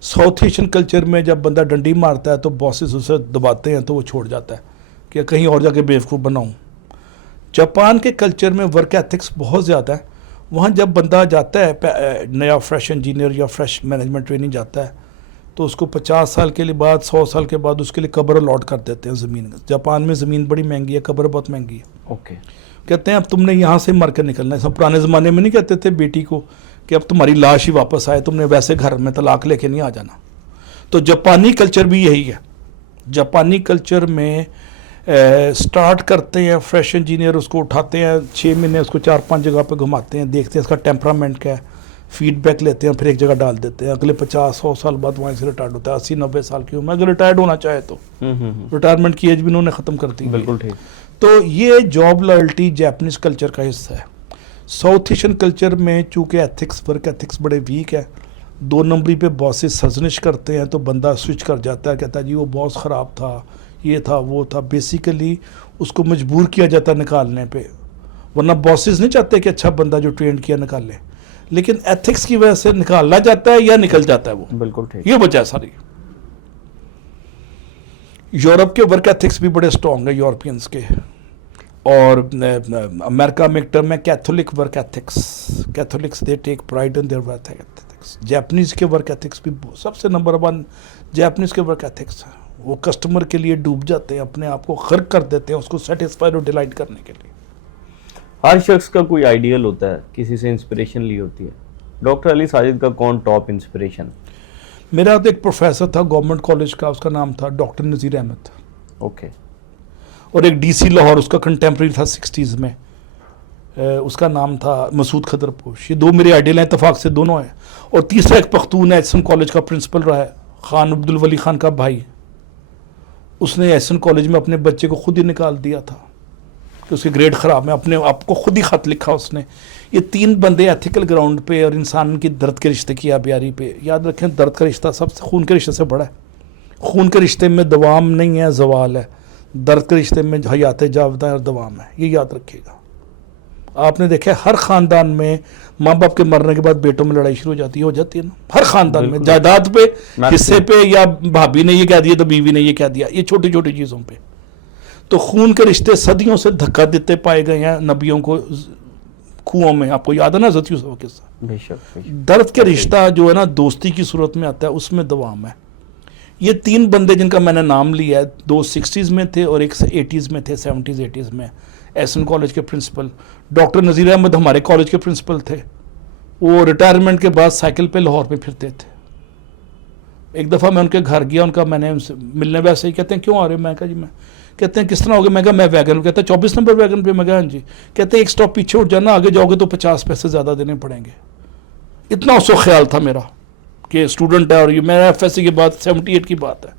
ساؤتھ ایشین کلچر میں جب بندہ ڈنڈی مارتا ہے تو باسز اسے دباتے ہیں تو وہ چھوڑ جاتا ہے کہ کہیں اور جا کے بیوقوف بناؤں. جاپان کے کلچر میں ورک ایتھکس بہت زیادہ ہے. وہاں جب بندہ جاتا ہے نیا فریش انجینئر یا فریش مینجمنٹ ٹریننگ جاتا ہے تو اس کو 50 سال کے بعد 100 سال کے بعد اس کے لیے قبر الاٹ کر دیتے ہیں زمین. جاپان میں زمین بڑی مہنگی ہے, قبر بہت مہنگی ہے. اوکے. کہتے ہیں اب تم نے یہاں سے مر کر نکلنا ہے. پرانے زمانے میں نہیں کہتے تھے بیٹی کو کہ اب تمہاری لاش ہی واپس آئے, تم نے ویسے گھر میں طلاق لے کے نہیں آ جانا. تو جاپانی کلچر بھی یہی ہے. جاپانی کلچر میں سٹارٹ کرتے ہیں فریش انجینئر, اس کو اٹھاتے ہیں 6 مہینے, اس کو 4-5 جگہ پہ گھماتے ہیں, دیکھتے ہیں اس کا ٹیمپرامنٹ کیا ہے, فیڈ بیک لیتے ہیں, پھر ایک جگہ ڈال دیتے ہیں. اگلے 50-100 سال بعد وہاں سے ریٹائرڈ ہوتا ہے, 80-90 سال کی عمر. اگر ریٹائرڈ ہونا چاہے تو ریٹائرمنٹ کی ایج بھی انہوں نے ختم کر دی. بالکل ٹھیک. تو یہ جاب لائلٹی جاپنیز کلچر کا حصہ ہے. ساؤتھ ایشین کلچر میں چونکہ ایتھکس ورک ایتھکس بڑے ویک ہے, 2 نمبری پہ باسز سرزنش کرتے ہیں تو بندہ سوئچ کر جاتا ہے, کہتا ہے جی وہ باس خراب تھا, یہ تھا وہ تھا. بیسیکلی اس کو مجبور کیا جاتا ہے نکالنے پہ, ورنہ باسز نہیں چاہتے کہ اچھا بندہ جو ٹرینڈ کیا نکالے, لیکن ایتھکس کی وجہ سے نکالنا جاتا ہے یا نکل جاتا ہے وہ. بالکل ٹھیک. یہ وجہ ساری. یورپ کے ورک ایتھکس بھی بڑے اسٹرانگ ہیں یورپینس کے, اور امریکہ میں ایک ٹرم ہے Catholic work ethics. Catholics they take pride in their work ethics. Japanese کے ورک ایتھکس بھی سب سے نمبر 1 جاپنیز کے ورک ایتھکس ہیں. وہ کسٹمر کے لیے ڈوب جاتے ہیں, اپنے آپ کو غرق کر دیتے ہیں اس کو سیٹسفائی اور ڈیلائٹ کرنے کے لیے. ہر شخص کا کوئی آئیڈیل ہوتا ہے, کسی سے انسپریشن لی ہوتی ہے. ڈاکٹر علی ساجد کا کون ٹاپ انسپریشن؟ میرا تو ایک پروفیسر تھا گورنمنٹ کالج کا, اس کا نام تھا ڈاکٹر نذیر احمد. اوکے. اور ایک ڈی سی لاہور, اس کا کنٹمپریری تھا 60s میں, اس کا نام تھا مسعود خضر پوش. یہ 2 میرے آئیڈیل ہیں, اتفاق سے دونوں ہیں. اور تیسرا ایک پختون ہے, ایسن کالج کا پرنسپل رہا ہے, خان عبدالولی خان کا بھائی. اس نے ایسن کالج میں اپنے بچے کو خود ہی نکال دیا تھا کہ اس کے گریڈ خراب ہے, اپنے آپ کو خود ہی خط لکھا اس نے. یہ 3 بندے ایتھیکل گراؤنڈ پہ اور انسان کی درد کے رشتے کی آبیاری پہ. یاد رکھیں درد کا رشتہ سب سے خون کے رشتے سے بڑا ہے. خون کے رشتے میں دوام نہیں ہے, زوال ہے. درد کے رشتے میں حیات جاودہ اور دوام ہے, یہ یاد رکھیے گا. آپ نے دیکھا ہر خاندان میں ماں باپ کے مرنے کے بعد بیٹوں میں لڑائی شروع ہو جاتی ہے نا, ہر خاندان میں, جائیداد پہ, حصے پہ, یا بھابھی نے یہ کہہ دیا تو بیوی نے یہ کہہ دیا, یہ چھوٹی چھوٹی چیزوں پہ. تو خون کے رشتے صدیوں سے دھکا دیتے پائے گئے ہیں نبیوں کو کنوؤں میں. آپ کو یاد ہے نا حضرت یوسف کا قصہ. درد کے رشتہ جو ہے نا دوستی کی صورت میں آتا ہے, اس میں دوام ہے. یہ 3 بندے جن کا میں نے نام لیا ہے, 2 60s میں تھے اور ایک 80s میں تھے, 70s 80s میں. ایسن کالج کے پرنسپل ڈاکٹر نذیر احمد ہمارے کالج کے پرنسپل تھے. وہ ریٹائرمنٹ کے بعد سائیکل پہ لاہور پہ پھرتے تھے. ایک دفعہ میں ان کے گھر گیا, ان کا میں نے ان سے ملنے, ویسے ہی کہتے ہیں کیوں آ رہے ہیں, میں کہا جی میں, کہتے ہیں کس طرح ہو گیا, میں کہا میں ویگن, کہتے ہیں 24 نمبر ویگن پہ, میں کہا ہاں جی. کہتے ہیں ایک سٹاپ پیچھے اٹھ جانا, آگے جاؤ گے تو 50 پیسے زیادہ دینے پڑیں گے. اتنا اس کو خیال تھا میرا کہ اسٹوڈنٹ ہے, اور یہ میرا ایف ایس سی کے بعد 78 کی بات ہے.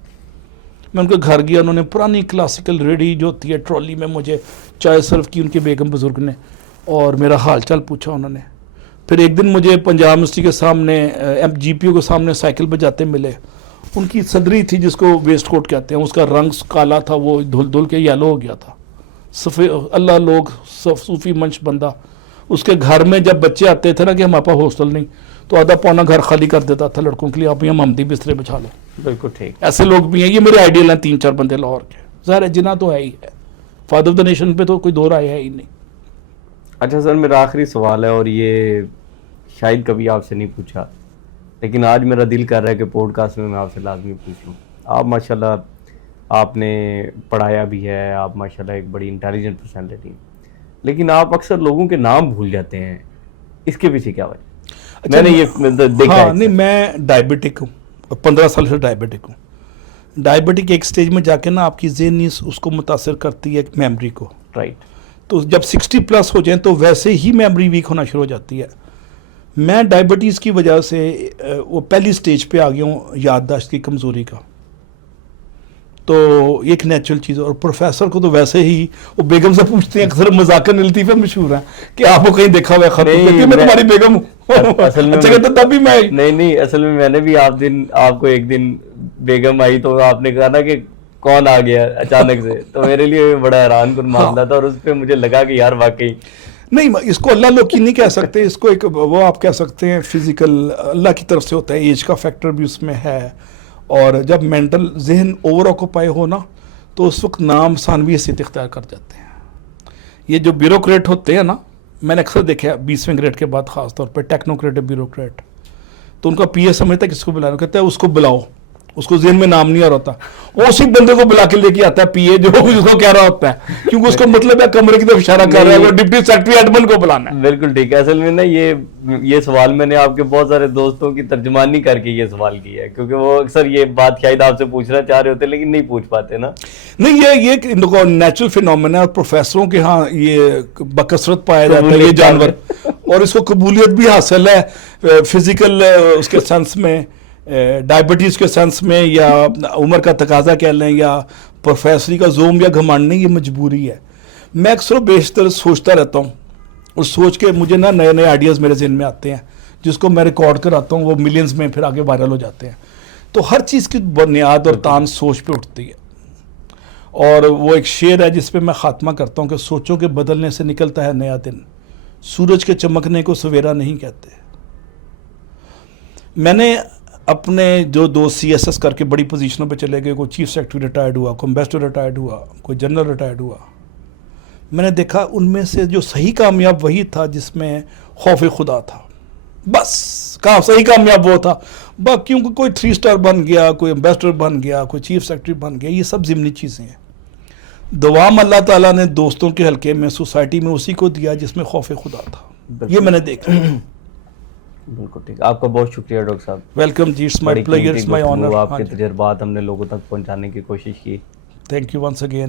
میں ان کے گھر گیا, انہوں نے پرانی کلاسیکل ریڈی جو ہوتی ہے ٹرالی میں مجھے چائے سرو کی, ان کے بیگم بزرگ نے, اور میرا حال چال پوچھا انہوں نے. پھر ایک دن مجھے پنجاب یونیورسٹی کے سامنے جی پی او کے سامنے سائیکل پہ جاتے ملے. ان کی صدری تھی جس کو ویسٹ کوٹ کہتے ہیں, اس کا رنگ کالا تھا, وہ دھل دھل کے یلو ہو گیا تھا. اللہ لوگ صوفی منش بندہ. اس کے گھر میں جب بچے آتے تھے نا کہ ہمارے پاس ہاسٹل نہیں, تو آدھا پونا گھر خالی کر دیتا تھا لڑکوں کے لیے, آپ یہاں ممدی بسترے بچھا لو. بالکل ٹھیک. ایسے لوگ بھی ہیں, یہ میرے آئیڈیل ہیں 3-4 بندے لاہور کے. ظاہر ہے جنہ تو ہے ہی ہے, فادر آف دا نیشن پہ تو کوئی دو رائے ہے ہی نہیں. اچھا سر, میرا آخری سوال ہے, اور یہ شاید کبھی آپ سے نہیں پوچھا، لیکن آج میرا دل کر رہا ہے کہ پوڈ کاسٹ میں آپ سے لازمی پوچھ لوں. آپ ماشاءاللہ آپ نے پڑھایا بھی ہے، آپ ماشاءاللہ ایک بڑی انٹیلیجنٹ پرسنالٹی، لیکن آپ اکثر لوگوں کے نام بھول جاتے ہیں، اس کے پیچھے کیا وجہ؟ میں نے یہ دیکھا ہاں ہے. نہیں، میں ڈائبٹک ہوں، 15 سال سے ڈائبٹک ہوں. ڈائبٹک ایک سٹیج میں جا کے نا آپ کی ذہنی اس کو متاثر کرتی ہے میموری کو. رائٹ. تو جب 60 پلس ہو جائیں تو ویسے ہی میموری ویک ہونا شروع ہو جاتی ہے. میں ڈائبٹیز کی وجہ سے وہ پہلی سٹیج پہ آ گیا ہوں یادداشت کی کمزوری کا. تو یہ ایک نیچرل چیز ہے. اور پروفیسر کو تو ویسے ہی وہ بیگم سے پوچھتے ہیں اکثر، مذاکرہ لطیفہ مشہور ہے کہ آپ کو کہیں دیکھا ہوا ہے خط؟ نہیں، میں تمہاری بیگم ہوں. اصل میں اچھا کہتے تب بھی میں نہیں اصل میں نے بھی آپ کو ایک دن بیگم آئی تو آپ نے کہا نا کہ کون آ گیا اچانک سے، تو میرے لیے بڑا حیران کن معاملہ تھا، اور اس پہ مجھے لگا کہ یار واقعی نہیں، اس کو اللہ لوکی نہیں کہہ سکتے، اس کو ایک وہ آپ کہہ سکتے ہیں فزیکل اللہ کی طرف سے ہوتا ہے. ایج کا فیکٹر بھی اس میں ہے، اور جب مینٹل ذہن اوور آکوپائی ہو نا تو اس وقت نام ثانوی حیثیت اختیار کر جاتے ہیں. یہ جو بیوروکریٹ ہوتے ہیں نا، میں نے اکثر دیکھا 20ویں گریڈ کے بعد خاص طور پہ ٹیکنوکریٹ بیوروکریٹ، تو ان کا پی اے سمجھتا ہے کس کو بلانا، کہتا ہے اس کو بلاؤ، اس کو ذہن میں نام نہیں آ رہا ہوتا، وہ اسی بندے کو بلا کے لے کے آتا ہے پی اے جو اس کو کہہ رہا ہوتا ہے، کیونکہ اس کو مطلب ہے کمرے کی طرف اشارہ کر رہا ہے، وہ ڈپٹی سیکرٹری ایڈمن کو بلانا ہے. بالکل ٹھیک ہے. اصل میں نا یہ سوال میں نے آپ کے بہت سارے دوستوں کی ترجمانی کر کے یہ سوال کیا ہے، کیونکہ وہ اکثر یہ بات شاید آپ سے پوچھنا چاہ رہے ہوتے لیکن نہیں پوچھ پاتے نا. نہیں، یہ نیچرل فینومینا ہے، اور پروفیسروں کے ہاں یہ بکثرت پایا جاتا ہے یہ جانور، اور اس کو قبولیت بھی حاصل ہے فزیکل اس کے سینس میں، ڈائبٹیز کے سینس میں، یا عمر کا تقاضا کہہ لیں، یا پروفیسری کا زوم یا گھمانڈ نہیں، یہ مجبوری ہے. میں اکثر و بیشتر سوچتا رہتا ہوں، اور سوچ کے مجھے نا نئے آئیڈیاز میرے ذہن میں آتے ہیں جس کو میں ریکارڈ کراتا ہوں، وہ ملینز میں پھر آگے وائرل ہو جاتے ہیں. تو ہر چیز کی بنیاد اور تان سوچ پہ اٹھتی ہے. اور وہ ایک شعر ہے جس پہ میں خاتمہ کرتا ہوں کہ سوچوں کے بدلنے سے نکلتا ہے نیا دن، سورج کے چمکنے کو سویرا نہیں کہتے. میں نے اپنے جو دوست سی ایس ایس کر کے بڑی پوزیشنوں پہ چلے گئے، کوئی چیف سیکرٹری ریٹائرڈ ہوا، کوئی امبیسڈر ریٹائرڈ ہوا، کوئی جنرل ریٹائرڈ ہوا، میں نے دیکھا ان میں سے جو صحیح کامیاب وہی تھا جس میں خوف خدا تھا. بس صحیح کامیاب وہ تھا. کیونکہ کوئی 3 اسٹار بن گیا، کوئی امبیسڈر بن گیا، کوئی چیف سیکرٹری بن گیا، یہ سب ضمنی چیزیں ہیں. دوام اللہ تعالیٰ نے دوستوں کے حلقے میں، سوسائٹی میں اسی کو دیا جس میں خوف خدا تھا. یہ میں نے دیکھا. بالکل ٹھیک. آپ کا بہت شکریہ ڈاکٹر صاحب. ویلکم جی، it's my pleasure, it's my honour. آپ کے تجربات ہم نے لوگوں تک پہنچانے کی کوشش کی. Thank you once again.